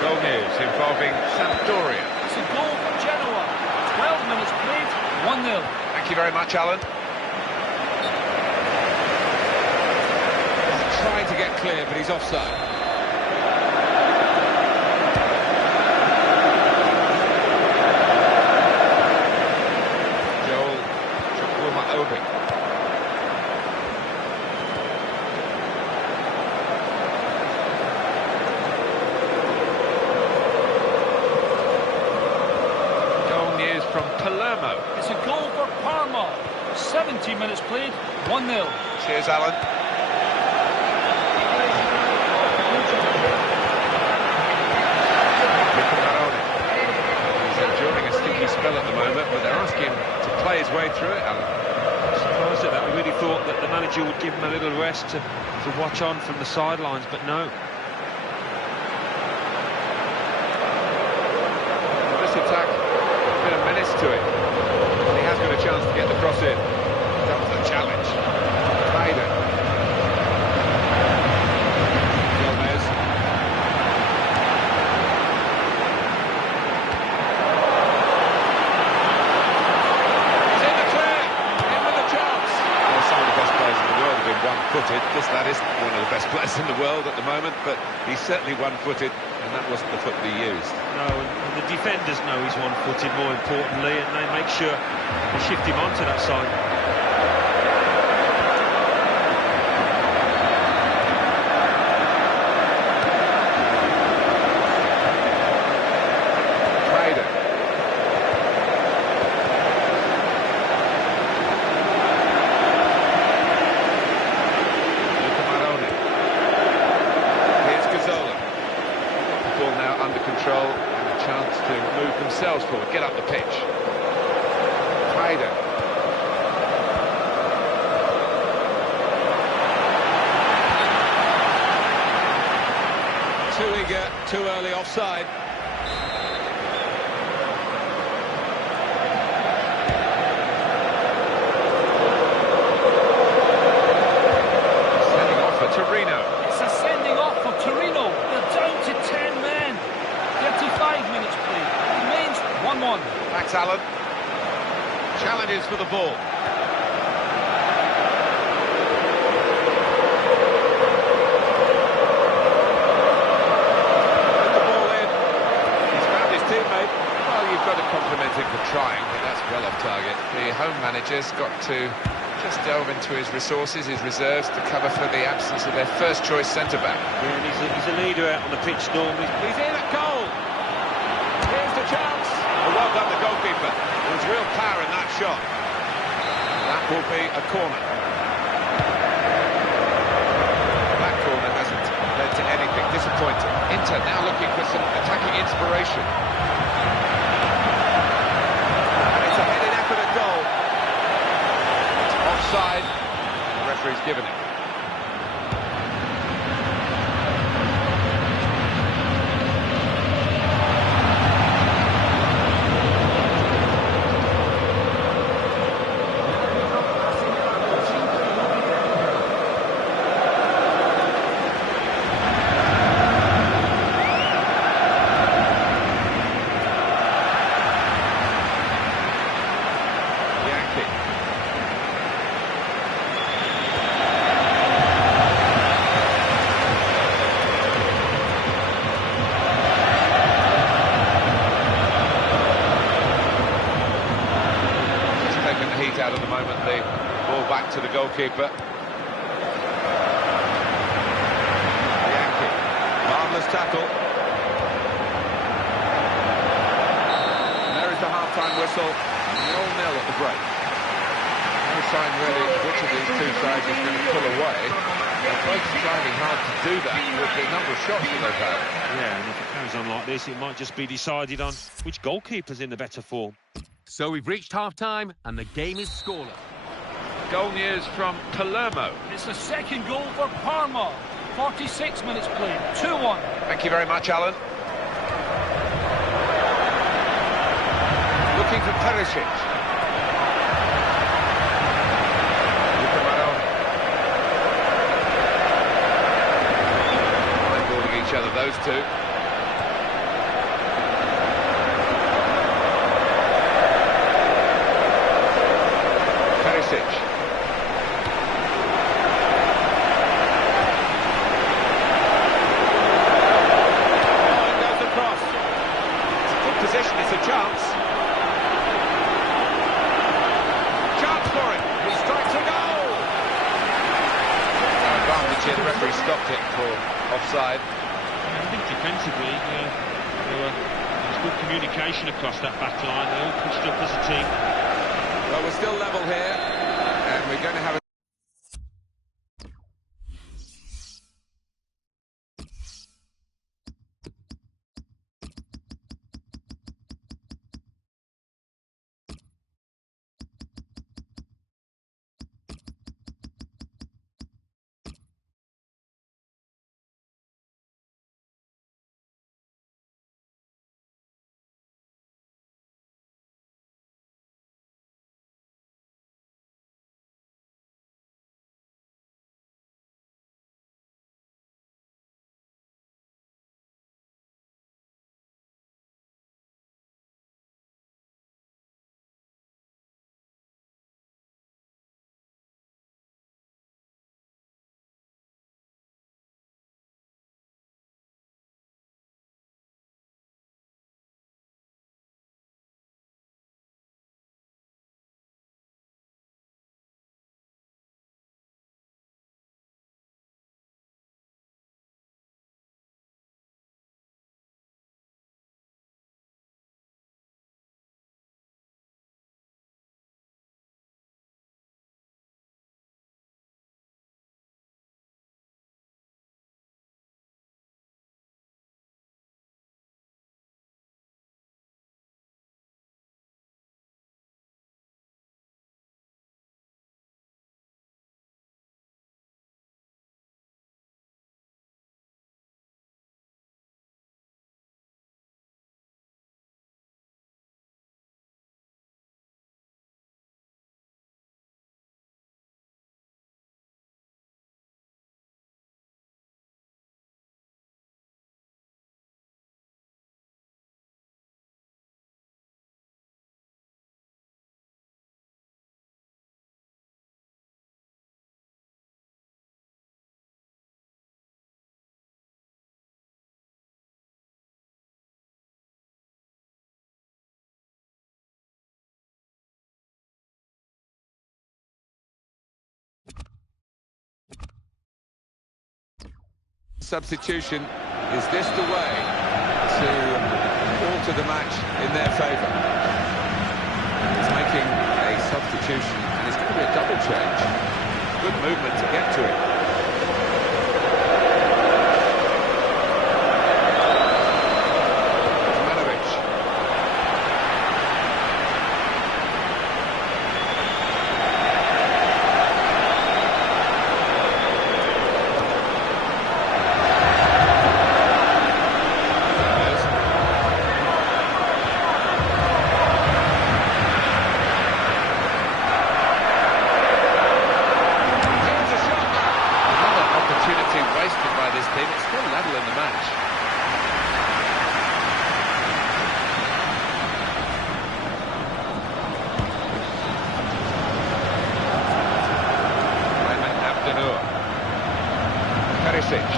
Goal news involving Sampdoria. It's a goal for Genoa. 12 minutes played, 1-0. Thank you very much, Alan. He's trying to get clear, but he's offside. Joel Chukwuma-Obi. From Palermo. It's a goal for Parma. 17 minutes played, 1-0. Cheers, Alan. He's enjoying a sticky spell at the moment, but they're asking him to play his way through it, Alan. Surprised at that. We really thought that the manager would give him a little rest to watch on from the sidelines, but no. This attack has been a menace to it. And he has got a chance to get the cross in. That was a challenge. Hayden. Gomez. He's in the clear. In with a chance. Well, some of the best players in the world have been one-footed. This lad isn't one of the best players in the world at the moment, but he's certainly one-footed, and that wasn't the foot that he used. No, and the defenders know he's one-footed, more importantly, and they make sure they shift him onto that side. Trader. Here's Gazzola. The ball now under control and a chance to move themselves forward, get up the pitch. Trader. Too eager, too early offside. Sending off for Torino. It's a sending off for Torino. They're down to 10 men. 35 minutes played. It remains 1-1. Thanks, Alan. Challenges for the ball. Put the ball in. He's found his teammate. Well, you've got to compliment him for trying, but that's well off target. The home manager's got to just delve into his resources, his reserves, to cover for the absence of their first-choice centre-back. Yeah, and he's a leader out on the pitch normally. He's in at goal. Here's the chance. Oh, well done, the goalkeeper. There was real power in that shot. That will be a corner. That corner hasn't led to anything. Disappointing. Inter now looking for some attacking inspiration. And it's a headed effort at goal. It's offside. The referee's given it. Out at the moment, the ball back to the goalkeeper. Yankee, marvellous tackle. And there is the half-time whistle, 0-0 at the break. No sign really which of these two sides is going to pull away. They're both striving hard to do that with the number of shots that they've had. Yeah, and if it carries on like this, it might just be decided on which goalkeeper's in the better form. So we've reached half-time and the game is scoreless. Goal news from Palermo. It's the second goal for Parma. 46 minutes played, 2-1. Thank you very much, Alan. Looking for Perisic. Eyeballing each other, those two. Perisic. Position, it's a chance. Chance for him. He strikes a goal. Advantage here. The referee stopped it for offside. I think defensively, there was good communication across that back line. They all pushed up as a team. Well, we're still level here, and we're going to have a substitution. Is this the way to alter the match in their favour? He's making a substitution and it's going to be a double change. Good movement to get to it. It's still level in the match. Ayman Abdenur. Perisic.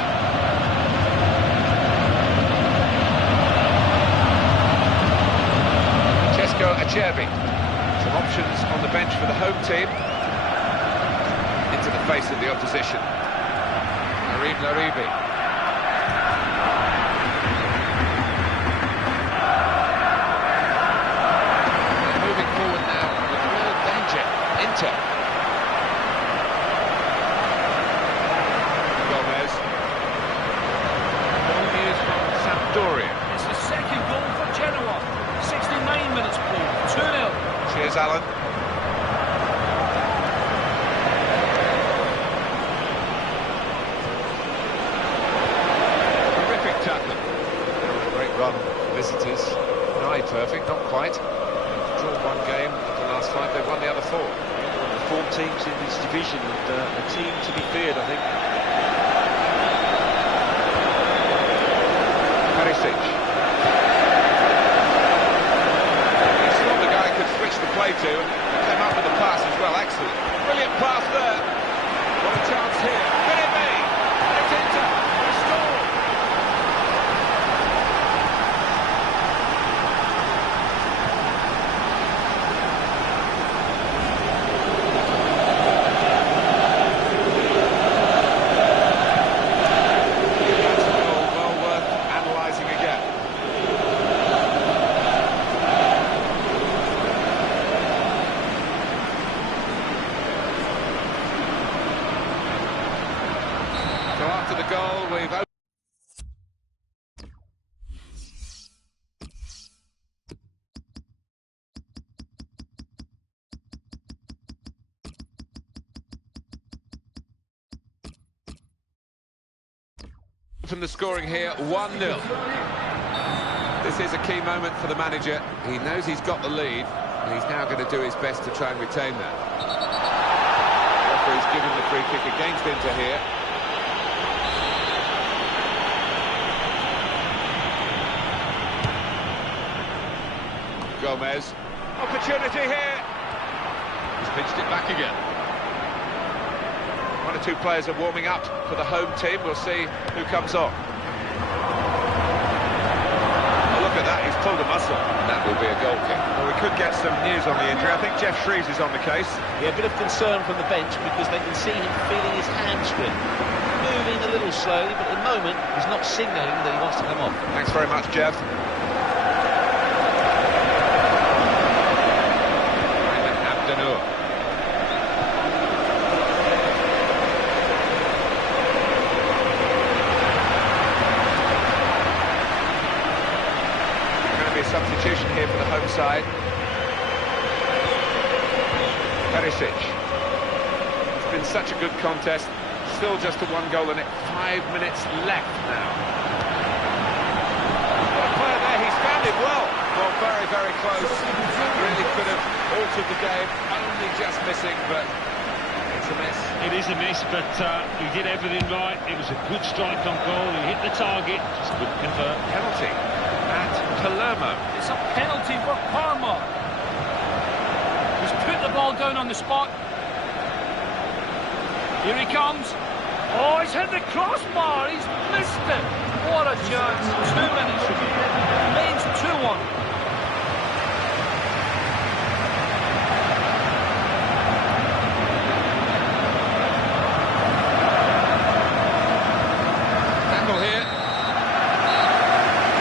Francesco Acerbi. Some options on the bench for the home team. Into the face of the opposition. Arif Laribi. Gomez. Goal news from Sampdoria. It's the second goal for Genoa. 69 minutes played, 2-0. Here's Alan. Terrific tackle. A great run, visitors. Nigh perfect, not quite. They've drawn one game of the last 5, they've won the other 4. The 4 teams in this division, and a team to be feared, I think. Perisic. He saw the guy could switch the play to, and came up with the pass as well. Excellent. Brilliant pass there. What a chance here. Could it be? It's Inter. They score. That's a goal well worth analysing again. So after the goal, we've from the scoring here, 1-0. This is a key moment for the manager. He knows he's got the lead, and he's now going to do his best to try and retain that. Referee's given the free kick against Inter here. Gomez. Opportunity here. He's pitched it back again. 1 or 2 players are warming up for the home team. We'll see who comes on. Oh, look at that, he's pulled a muscle. That will be a goal kick. Well, we could get some news on the injury. I think Jeff Shreves is on the case. Yeah, a bit of concern from the bench because they can see him feeling his hamstring. Moving a little slowly, but at the moment he's not signalling that he wants to come off. Thanks very much, Jeff. Substitution here for the home side. Perisic. It's been such a good contest. Still just a 1 goal in it. 5 minutes left now. Got a player there, he's found it well. Well, very, very close. Really could have altered the game. Only just missing, but it's a miss. It is a miss, but he did everything right. It was a good strike on goal. He hit the target, just couldn't convert. Penalty at Palermo. It's a penalty for Parma. He's put the ball down on the spot. Here he comes. Oh, he's hit the crossbar. He's missed it. What a chance. 2 minutes remains 2-1. Tackle here.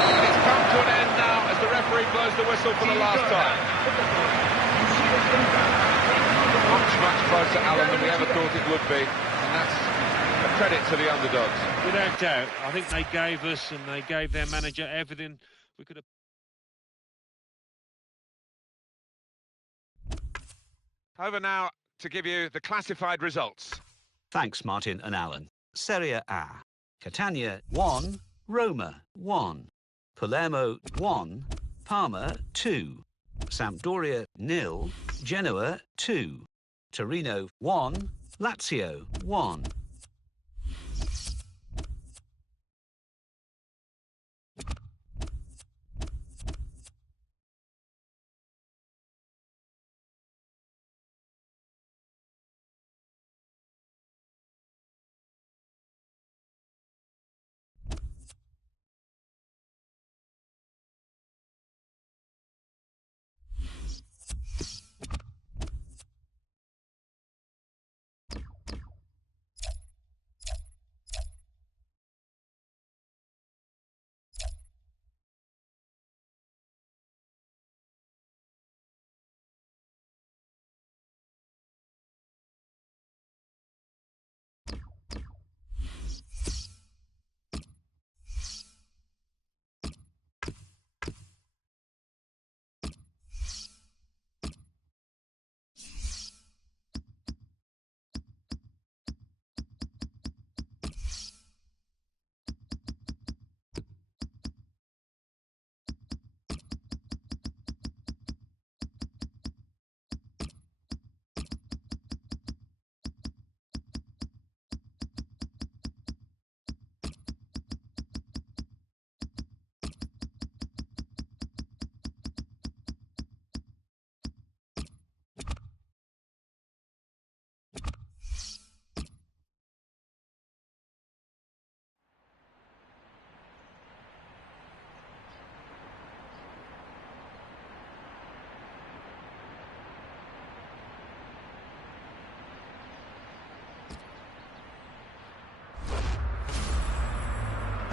And it's come to an end now as the referee blows the whistle for the last time. Much closer, Alan, than we ever thought it would be. And that's a credit to the underdogs. Without doubt. I think they gave us and they gave their manager everything we could have. Over now to give you the classified results. Thanks, Martin and Alan. Serie A. Catania 1, Roma 1, Palermo 1, Parma 2, Sampdoria 0, Genoa 2, Torino 1, Lazio 1.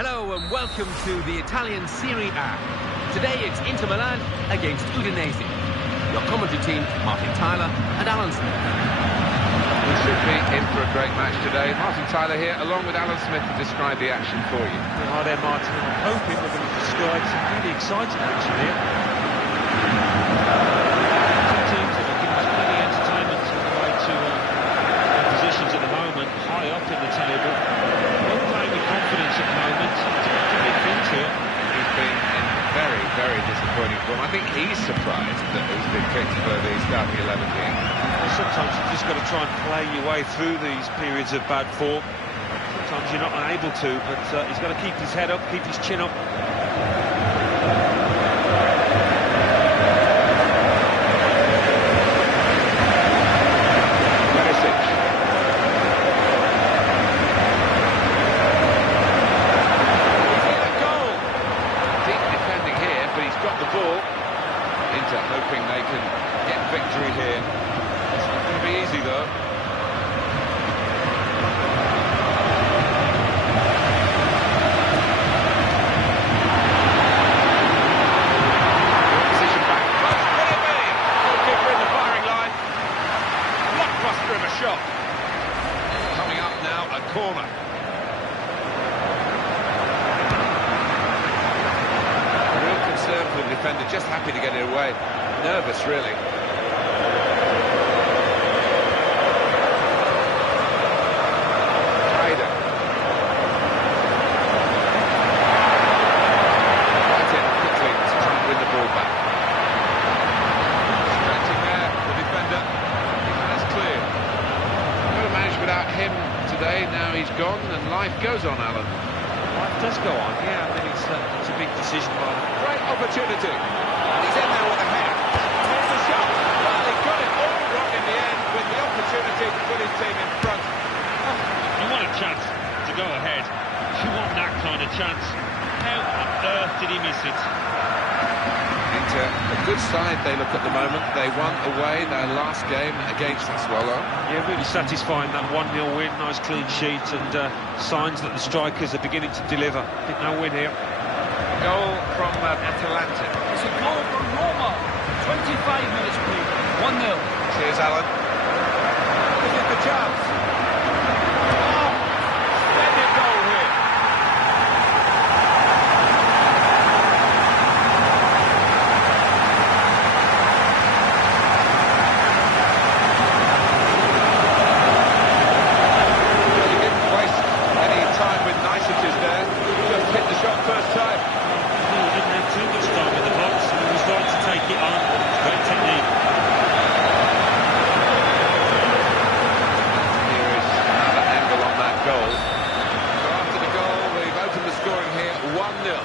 Hello and welcome to the Italian Serie A. Today it's Inter Milan against Udinese. Your commentary team, Martin Tyler and Alan Smith. We should be in for a great match today. Martin Tyler here, along with Alan Smith, to describe the action for you. Hi there, Martin. I'm hoping we're going to describe some really exciting action here. Two teams that are giving us plenty of entertainment on the way to their positions at the moment, high up in the table. Both playing with confidence at the moment. It's a big things here. He's been in very, very disappointing form. I think he's surprised that he's been picked for the starting 11 here. Well, sometimes you've just got to try and play your way through these periods of bad form. Sometimes you're not able to, but he's got to keep his head up, keep his chin up. Hoping they can get victory here. It's not going to be easy though. Position back close. Will it be? Goalkeeper in the firing line. Blockbuster of a shot. Coming up now, a corner. Conservative defender, just happy to get it away. Nervous, really. Ryder. Right in quickly to try and win the ball back. Stretching there, the defender. He has cleared. Could have managed without him today. Now he's gone and life goes on, Alan. Life does go on, yeah. I mean, it's a big decision by them. Great opportunity. And he's in there with a head. Here's the shot. Well, he got it all wrong in the end with the opportunity to put his team in front. You want a chance to go ahead. You want that kind of chance. How on earth did he miss it? Inter, a good side they look at the moment. They won away their last game against the Swallow. Yeah, really satisfying, that 1-0 win. Nice clean sheet and signs that the strikers are beginning to deliver. Big no win here. Goal from Atalanta. It's a goal for Roma. 25 minutes played. 1-0. Cheers, Alan. This is the chance. Oh, splendid goal here. He didn't waste any time with niceties there. Just hit the shot first time. He didn't have too much time in the box. He was right to take it on. Great technique. Here is another angle on that goal. So after the goal, we've opened the scoring here, 1-0.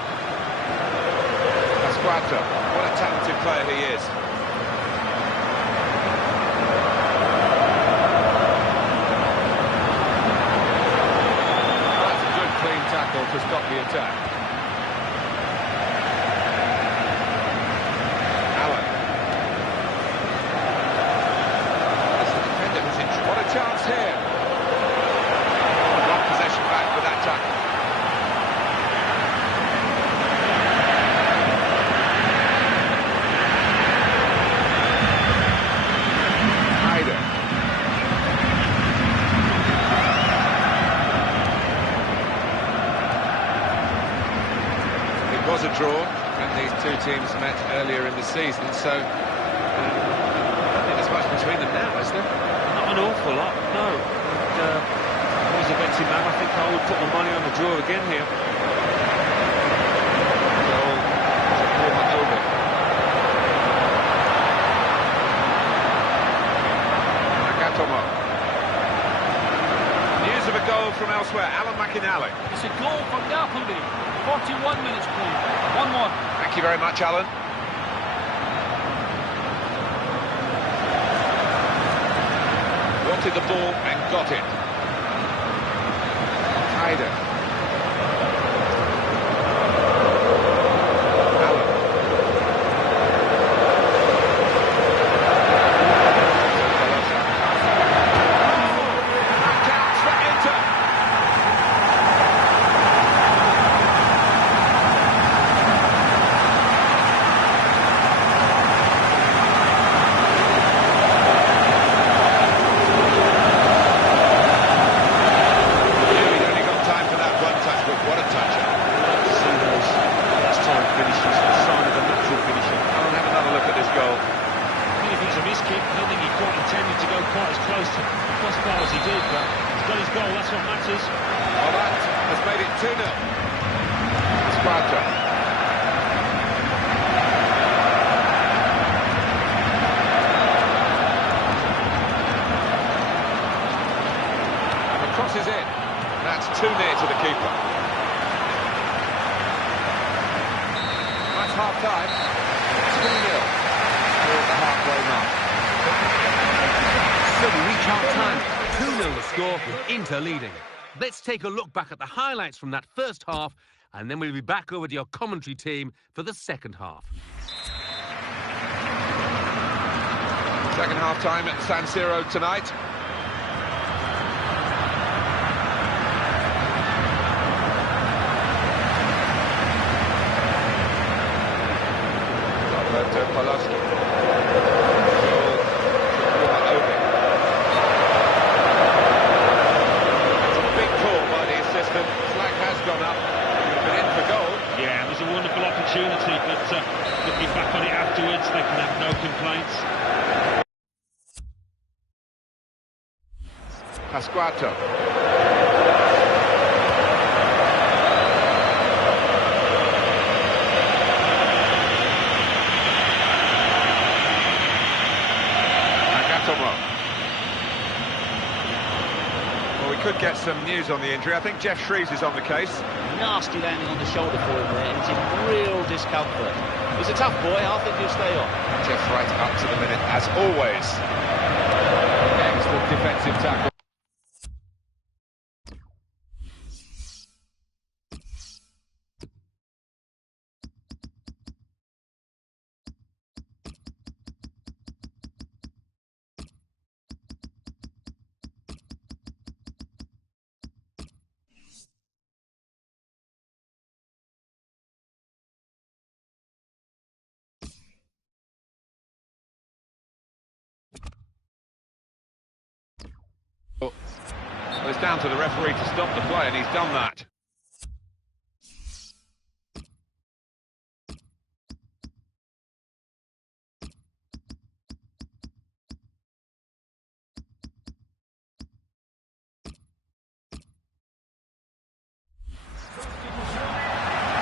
Pasquato, what a talented player he is. That's a good clean tackle to stop the attack. What a chance here. Got possession back with that tackle. Ryder. It was a draw when these two teams met earlier in the season, so I don't think there's much between them now, is there? Not an awful lot, no. And, if I was a betting man, I think I would put my money on the draw again here. Goal to Roma over. Nakatomo. News of a goal from elsewhere. Alan McInally. It's a goal for Napoli. 41 minutes played. 1-1. Thank you very much, Alan. Wanted the ball and got it. Ryder. Allen. That counts for Inter. got his goal, that's what matters. Well, that has made it 2-0. Sparta. And the cross is in. That's too near to the keeper. That's half-time. 2-0. We're at the halfway mark. So we reach half-time. 2-0 the score, with Inter leading. Let's take a look back at the highlights from that first half, and then we'll be back over to your commentary team for the second half. Second half-time at San Siro tonight. Roberto Poloski. Opportunity, but looking back on it afterwards, they can have no complaints. Pasquato. Nagatomo. Well, we could get some news on the injury. I think Jeff Shreves is on the case. Nasty landing on the shoulder for him there. He's in real discomfort. He's a tough boy. I think he'll stay on. Jeff right up to the minute, as always. Excellent defensive tackle. Well, it's down to the referee to stop the play, and he's done that.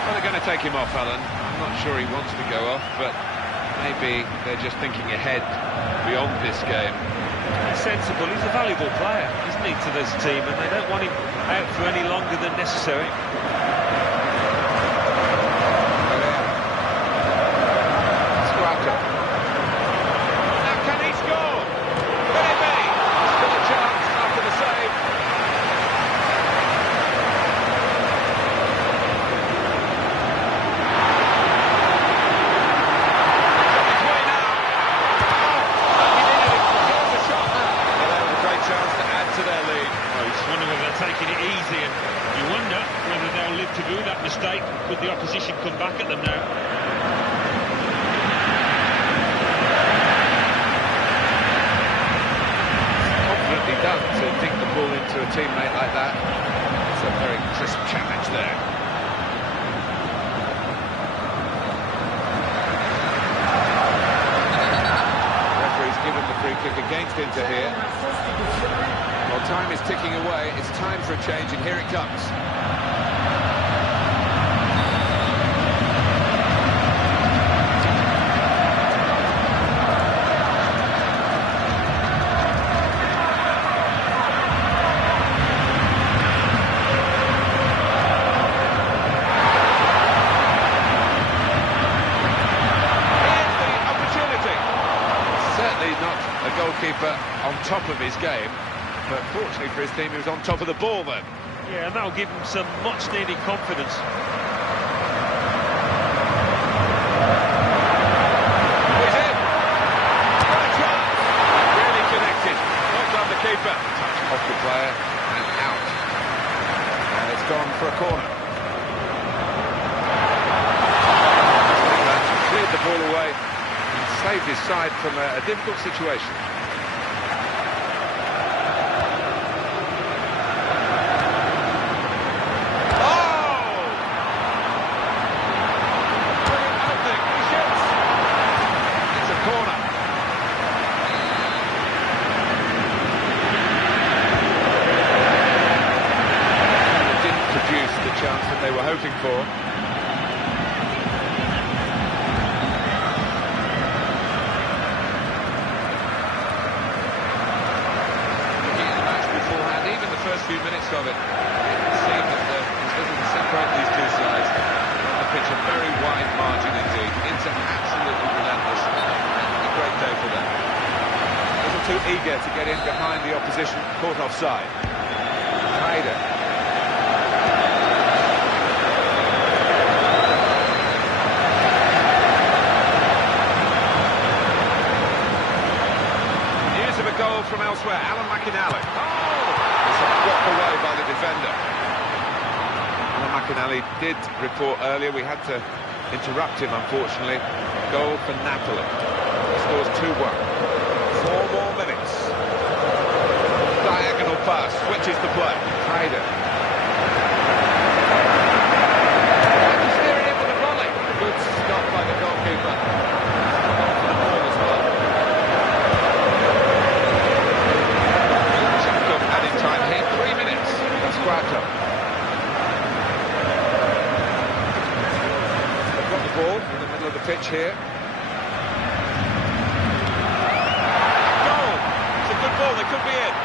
Well, they're going to take him off, Alan. I'm not sure he wants to go off, but maybe they're just thinking ahead beyond this game. He's sensible, he's a valuable player, isn't he, to this team, and they don't want him out for any longer than necessary. Squatter. Now can he score? Could it be? Still a chance after the save. Taking it easy, and you wonder whether they'll live to do that mistake. Could the opposition come back at them now? Confidently done to dink the ball into a teammate like that. It's a very crisp challenge there. The referee's given the free kick against Inter here. Well, time is ticking away. It's time for a change, and here it comes. Here's the opportunity. Certainly not a goalkeeper on top of his game. But fortunately for his team, he was on top of the ball then. Yeah, and that'll give him some much-needed confidence. He's in! What a chance! Really connected. Well done, the keeper. Touch off the player and out. And it's gone for a corner. England cleared the ball away and saved his side from a difficult situation. before. Looking at the match beforehand, even the first few minutes of it, it seemed that there's little to separate these two sides. On the pitch, a very wide margin indeed. Inter absolutely relentless. A great day for them. A little too eager to get in behind the opposition, caught offside. Ryder. News of a goal from elsewhere. Alan McInally. Oh! It's blocked away by the defender. Alan McInally did report earlier. We had to interrupt him, unfortunately. Goal for Napoli. Scores 2-1. 4 more minutes. Diagonal pass, switches the play. Ryder. Steering in with a volley. Good stop by the goalkeeper. Goal for the ball as well. Jacob added time here. 3 minutes. Pasquato. They've got the ball in the middle of the pitch here. Goal! It's a good ball. They could be in.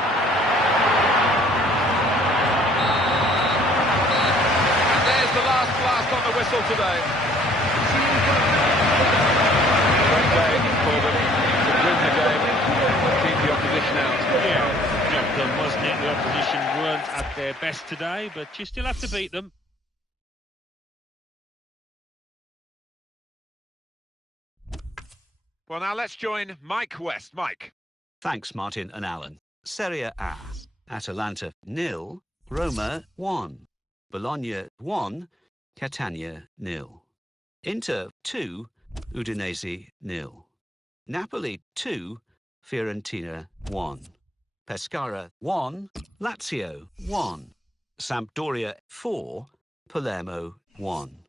The last blast on the whistle today. Great day for them to win the game and keep the opposition out. Yeah, job done, wasn't it? The opposition weren't at their best today, but you still have to beat them. Well, now let's join Mike West. Mike. Thanks, Martin and Alan. Serie A. Atalanta 0, Roma 1. Bologna 1, Catania 0. Inter 2, Udinese 0. Napoli 2, Fiorentina 1. Pescara 1, Lazio 1. Sampdoria 4, Palermo 1.